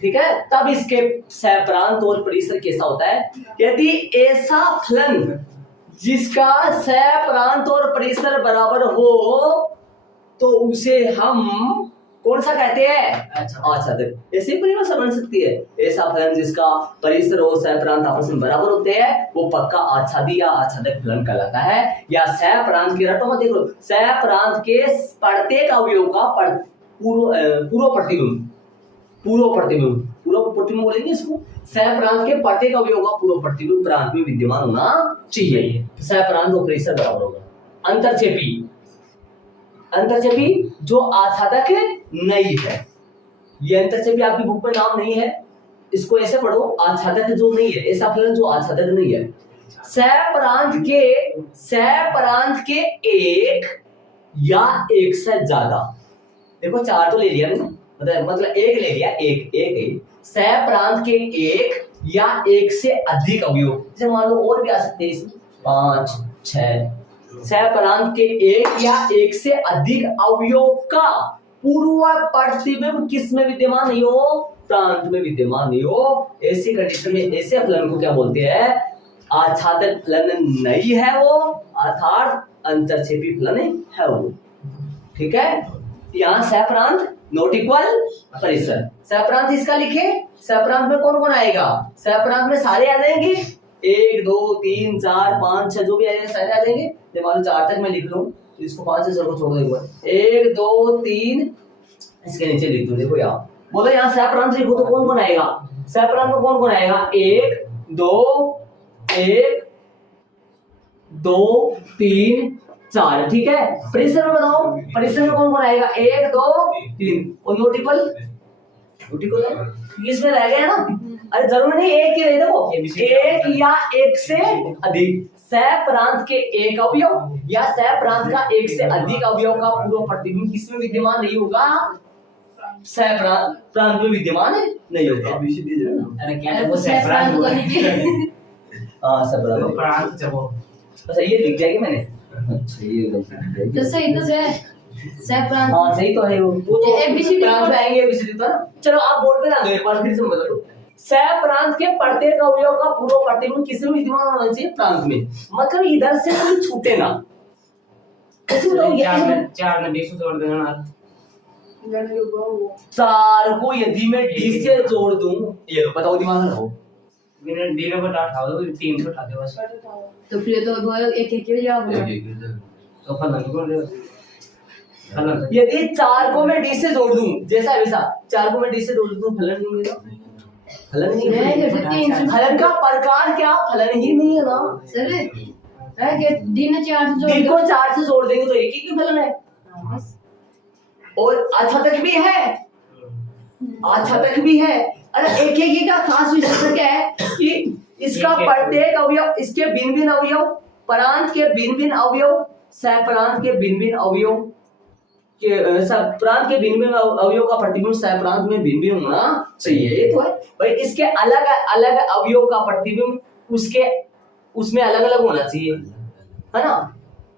ठीक है। तब इसके सह-प्रांत और परिसर कैसा होता है, यदि ऐसा फलन जिसका सह-प्रांत और परिसर बराबर हो तो उसे हम कौन सा कहते हैं, आच्छादक। ऐसे परिभाषा बन सकती है, ऐसा फलन जिसका परिसर और सह-प्रांत आपस में बराबर होते हैं वो पक्का आच्छादी या आच्छादक फलन कहलाता है। या सह-प्रांत के रटो मत देखो, सह-प्रांत के प्रत्येक अवयव का पूर्व प्रतिबिंब बोलेंगे इसको, सह-प्रांत के प्रत्येक अवयव का पूर्व प्रतिबिंब प्रांत में विद्यमान होना चाहिए, सह-प्रांत और परिसर बराबर होगा। अंतरछेपी जो आच्छादक नहीं है, ये अंतरछेपी आपकी बुक में नाम नहीं है, इसको ऐसे पढ़ो, आच्छादक जो नहीं है, ऐसा फलन जो आच्छादक नहीं है, सह-प्रांत के एक या एक से ज्यादा, देखो 4 तो ले लिया ना, मतलब एक ले लिया, एक सह-प्रांत के एक या एक से अधिक अवयव, जैसे मान लो और भी आ सकते हैं इसमें 5 6 सह प्रांत के एक या एक से अधिक अवयव का पूर्व प्रतिबिंब किस में विद्यमान नहीं हो, प्रांत में विद्यमान नहीं हो, ऐसी कंडीशन में ऐसे फलन को क्या बोलते हैं, आच्छादक फलन नहीं है वो, अर्थात अंतरछेपी फलन है वो। ठीक है, यहाँ सह प्रांत नॉट इक्वल परिसर। सह प्रांत इसका लिखे, सह प्रांत में कौन कौन आएगा, सह प्रांत में सारे आ जाएंगे, 1 2 3 4 5 6 जो भी आएंगे सारे आ जाएंगे। जब मान 4 तक मैं लिख लूं तो इसको 5 से को छोड़ दो, 1 2 3 इसके नीचे लिख दो। देखो यहाँ बोलो, यहाँ सह प्रांत लिखो तो कौन कौन आएगा, सह प्रांत में कौन कौन आएगा, 1 2 1 2 3 4। ठीक है, परिसर में बताओ, परिसर में कौन कौन आएगा, 1 2 3 और नोटिकल इसमें रह गया ना। अरे जरूर नहीं एक ही रहे, देखो एक या एक से अधिक सह प्रांत के एक अवयव या सह प्रांत का एक से अधिक अवयव का पूर्व प्रतिबिंब किसमें विद्यमान नहीं होगा, सह प्रांत में विद्यमान नहीं होगा। अरे क्या है वो सह प्रांत को हाँ सह प्रांत जब वो अच्छा ये लिख जाएगी मैंने, अच्छा ये तो सही तो है सह प्रांत। हाँ सही तो है वो तो ABCD प्रांत में आएंगे ABCD तो। चलो आप बोर्ड पे ना दो एक बार फिर से बता, सह प्रांत के प्रत्येक अवयव का पूर्व प्रतिबिंब किसमें विद्यमान होना चाहिए, प्रांत में। मतलब इधर से कोई छूटे ना, चार में 200 जोड़ देना ना, 4 को यदि मैं D से जोड़ दूं, ये बताओ दिमाग में हो, मैंने D में बटा उठाओ तो 300 उठा दे बस, तो फिर तो दो एक एक ही जवाब होगा। तो फलन को ले फलन। यदि 4 को मैं D से जोड़ दूं, जैसा वैसा 4 को मैं D से जोड़ दूं फलन नहीं मिलेगा, फलन नहीं है, फलन का प्रकार क्या, फलन ही नहीं है ना सर है कि D ने 4 से जोड़ D को 4 से जोड़ देंगे तो एक ही फलन है, बस। और आच्छादक भी है, आच्छादक भी है। अरे एक ही का खास विशेषता क्या है कि इसका प्रत्येक अवयव, इसके भिन्न भिन्न अवयव, प्रांत के भिन्न भिन्न अवयव, सह प्रांत के भिन्न भिन्न अवयव के प्रांत के भिन्न भिन्न अवयव का प्रतिबिंब सह प्रांत में भिन्न भिन्न होना चाहिए। ये तो है भाई, इसके अलग अलग अवयव का प्रतिबिंब उसके उसमें अलग अलग होना चाहिए, है ना।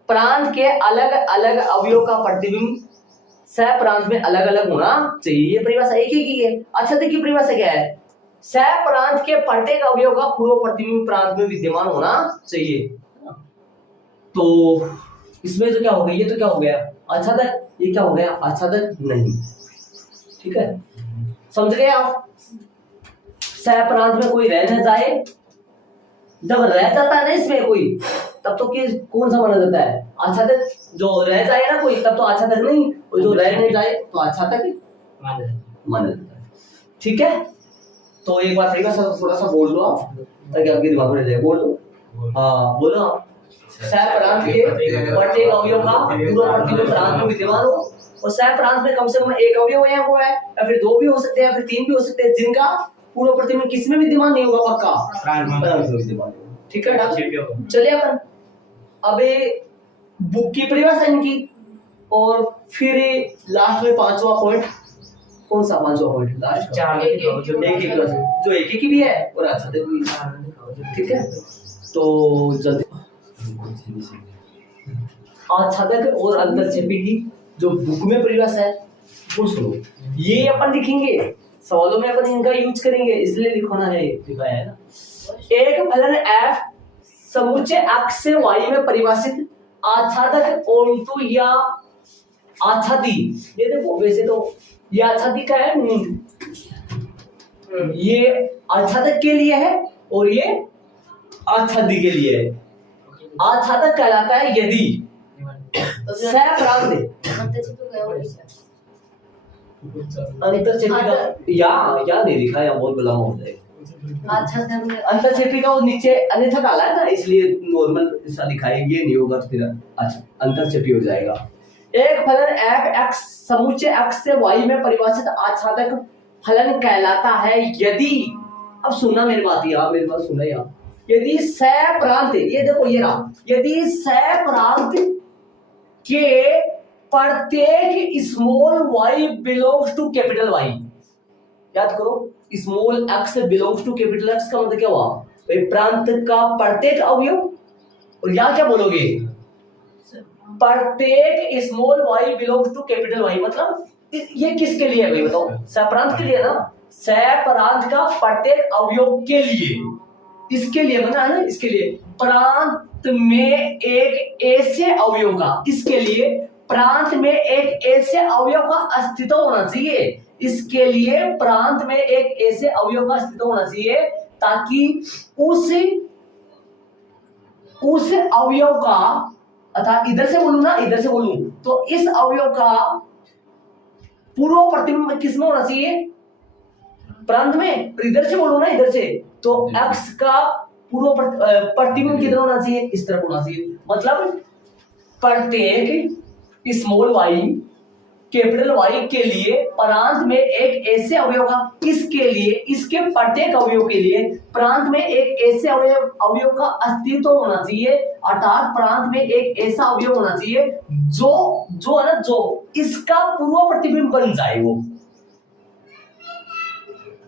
प्रांत के अलग अलग अवयव का प्रतिबिंब सह प्रांत में अलग अलग होना चाहिए, ये परिभाषा एक ही की है। अच्छा देखिए परिभाषा क्या है, सह प्रांत के प्रत्येक अवयव का पूर्व प्रतिबिंब प्रांत में विद्यमान होना चाहिए। तो इसमें तो क्या हो गया, ये तो क्या हो गया आच्छादक, ये क्या हो गया आच्छादक नहीं। ठीक है, समझ गए आप। सह प्रांत में कोई रह न जाए, जब रह जाता है ना इसमें कोई, तब तो कि कौन सा माना जाता है आच्छादक, जो रह जाए ना कोई तब तो आच्छादक नहीं, और जो रह नहीं जाए तो आच्छादक माना जाता है। ठीक है, तो एक बार थोड़ा सा बोल लो आप ताकि आपके दिमाग में रह जाए, बोल लो। हाँ बोलो आप। सह प्रांत के प्रत्येक अवयव का पूर्व प्रतिबिंब प्रांत में विद्यमान हो, और सह प्रांत में कम से कम एक अवयव है वो है, या फिर 2 भी हो सकते हैं, या फिर 3 भी हो सकते हैं, जिनका पूर्व प्रतिबिंब किसमें विद्यमान नहीं होगा, पक्का प्रांत में विद्यमान। ठीक है, चलिए अपन अबे बुक की परिभाषा इनकी, और फिर लास्ट में 5वां पॉइंट, कौन सा 5वां पॉइंट लास्ट का, जो एक ही भी है और अच्छा भी। ठीक है, तो जल्दी आच्छादक और अंतरछेपी की जो बुक में परिभाषा है वो सुनो, ये अपन लिखेंगे सवालों में, अपन इनका यूज करेंगे इसलिए लिखना है, लिखाया है ना। एक फलन f समुच्चय x से y में परिभाषित आच्छादक ओंटू या आच्छादी, ये देखो वैसे तो ये आच्छादी का है, ये आच्छादक के लिए है और ये आच्छादी के लिए है। आच्छादक कहलाता है यदि सह प्रांत अंतरछेपी का या नहीं लिखा है, बहुत बड़ा हो जाएगा। अंतरछेपी का वो नीचे अन्यथा डाला है ना, इसलिए नॉर्मल ऐसा लिखा है, ये नहीं होगा तो फिर अच्छा अंतरछेपी हो जाएगा। एक फलन f x समुच्चय x से y में परिभाषित आच्छादक फलन कहलाता है यदि, अब सुनना मेरी बात, यार मेरी बात सुना यार, यदि सह प्रांत, ये देखो ये रहा, यदि सह प्रांत के प्रत्येक small y belongs to capital Y, याद करो small x belongs to capital X का मतलब क्या हुआ भाई, प्रांत का प्रत्येक अवयव, और यहाँ क्या बोलोगे प्रत्येक small Y belongs to capital Y, मतलब ये किसके लिए है भाई बताओ? सहप्रांत के लिए ना, सहप्रांत का प्रत्येक अवयव के लिए, इसके लिए बना है ना, इसके लिए प्रांत में एक ऐसे अवयव का, इसके लिए प्रांत में एक ऐसे अवयव का अस्तित्व होना चाहिए, इसके लिए प्रांत में एक ऐसे अवयव का अस्तित्व होना चाहिए ताकि उस अवयव का, अर्थात इधर से बोलूं ना, इधर से बोलूं तो इस अवयव का पूर्व प्रतिबिंब किसमें होना चाहिए? प्रांत में। इधर से बोलूं ना, इधर से तो x का पूर्व प्रतिबिंब किधर होना चाहिए? इस तरफ होना चाहिए। मतलब प्रत्येक स्मॉल y कैपिटल Y के लिए प्रांत में एक ऐसे अवयव का, इसके लिए, इसके प्रत्येक अवयव के लिए प्रांत में एक ऐसे अवयव का अस्तित्व होना चाहिए, अर्थात प्रांत में एक ऐसा अवयव होना चाहिए जो है ना, जो इसका पूर्व प्रतिबिंब बन जाए वो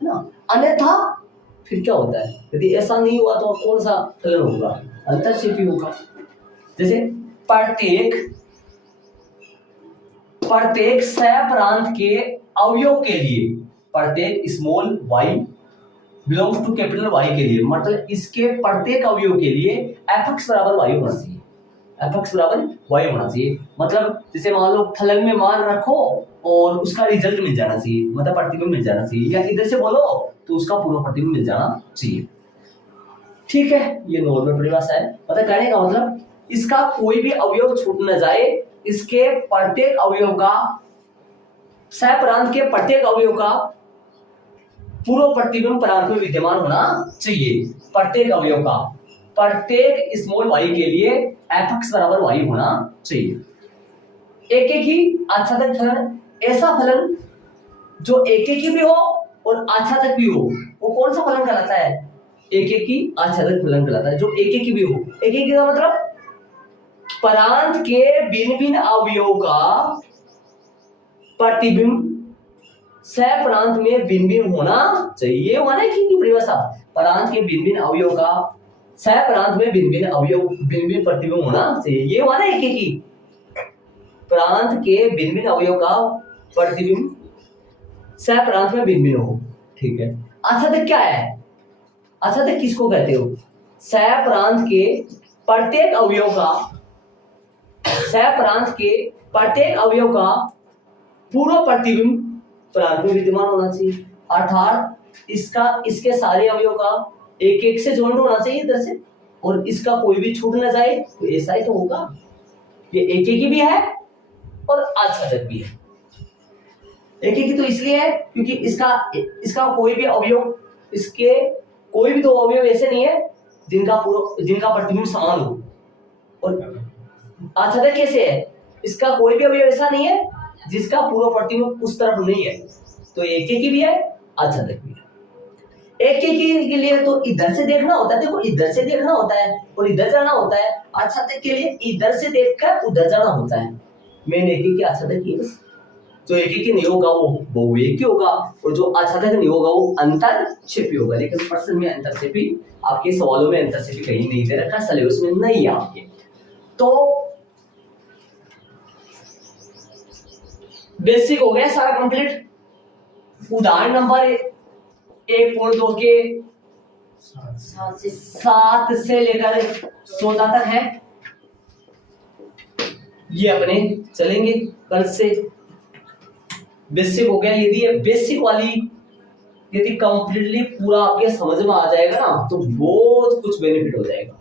ना। अन्यथा फिर क्या होता है? यदि ऐसा नहीं हुआ तो कौन सा फलन होगा? अंतरक्षेपी होगा। जैसे प्रत्येक सहप्रांत के अवयव के लिए, प्रत्येक small y belongs to capital Y के लिए, मतलब इसके प्रत्येक अवयव के लिए fx बराबर y होना चाहिए, fx बराबर y होना चाहिए। मतलब जैसे मान लो फलन में मान रखो और उसका रिजल्ट मिल जाना चाहिए, मतलब प्रतिबिंब मिल जाना चाहिए, या इधर से बोलो तो उसका पूर्व प्रतिबिंब मिल जाना चाहिए। ठीक है, ये नॉर्मल परिभाषा है। मतलब कहने का मतलब इसका कोई भी अवयव छूट न जाए, इसके प्रत्येक अवयव का, सहप्रांत के प्रत्येक अवयव का पूर्व प्रतिबिंब प्रांत में विद्यमान होना चाहिए। प्रत्येक अवयव का, प्रत्येक स्मॉल y के लिए fx बराबर y होना चाहिए। एक एक ही आच्छादक फलन, ऐसा फलन जो एक एक ही भी हो और आच्छादक भी हो, वो कौन सा फलन कहलाता है? एक एक ही आच्छादक फलन कहलाता है, जो एक एक ही भी हो। एक एक का मतलब प्रांत के भिन्न भिन्न अवयव का प्रतिबिंब सहप्रांत में भिन्न भिन्न होना चाहिए, होना है कि परिभाषा। प्रांत के भिन्न भिन्न अवयव का सहप्रांत में भिन्न भिन्न प्रतिबिंब होना चाहिए, ये होना एक एक ही। प्रांत के भिन्न भिन्न अवयव का प्रतिबिंब सहप्रांत में भिन्न भिन्न हो। ठीक है, आच्छादक क्या है? आच्छादक किसको कहते हो? सहप्रांत के प्रत्येक अवयव का, सहप्रांत के प्रत्येक अवयव का पूर्व प्रतिबिंब प्रांत में विद्यमान होना चाहिए, अर्थात इसके सारे अवयव का एक एक से जोड़ होना चाहिए इधर से, और इसका कोई भी छूट न जाए, तो ऐसा ही तो होगा। ये एक एक ही भी है और आच्छादक भी है। एक एक ही तो इसलिए है क्योंकि इसका कोई भी अवयव, इसके कोई भी दो अवयव ऐसे नहीं है जिनका प्रतिबिंब समान हो। और आच्छादक कैसे है? इसका कोई भी अवयव ऐसा नहीं है जिसका पूर्व प्रतिबिंब उस तरफ नहीं है, तो एक एक ही भी है, आच्छादक भी है। एक एक ही के लिए तो इधर से देखना होता है, देखो इधर से देखना होता है और इधर जाना होता है। आच्छादक के लिए इधर से देखकर उधर जाना होता है। मेन एक एक ही आच्छादक ही है। जो एक एक ही नहीं होगा वो बहुएक ही होगा, और जो आच्छादक नहीं होगा वो अंतरक्षेपी होगा। लेकिन प्रश्न में अंतरक्षेपी, आपके सवालों में अंतरक्षेपी कहीं नहीं दे रखा, सिलेबस में नहीं है आपके। तो बेसिक हो गया सारा कंप्लीट। उदाहरण नंबर 1.2 के 7 से लेकर 14 तक है, ये अपने चलेंगे कल से। बेसिक हो गया। यदि ये बेसिक वाली यदि कंप्लीटली पूरा आपके समझ में आ जाएगा ना, तो बहुत कुछ बेनिफिट हो जाएगा।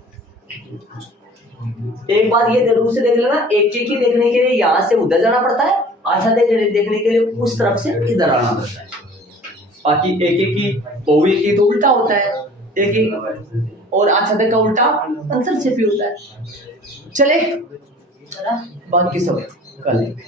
एक बात ये जरूर से देख लेना, एक एक ही देखने के लिए यहाँ से उधर जाना पड़ता है, आच्छादक देखने के लिए उस तरफ से इधर आना पड़ता है। बाकी एक एक ही बहुएक ही तो उल्टा होता है, एक एक, और आच्छादक का उल्टा अंतरक्षेपी होता है। चले बाकी सब कर लेंगे।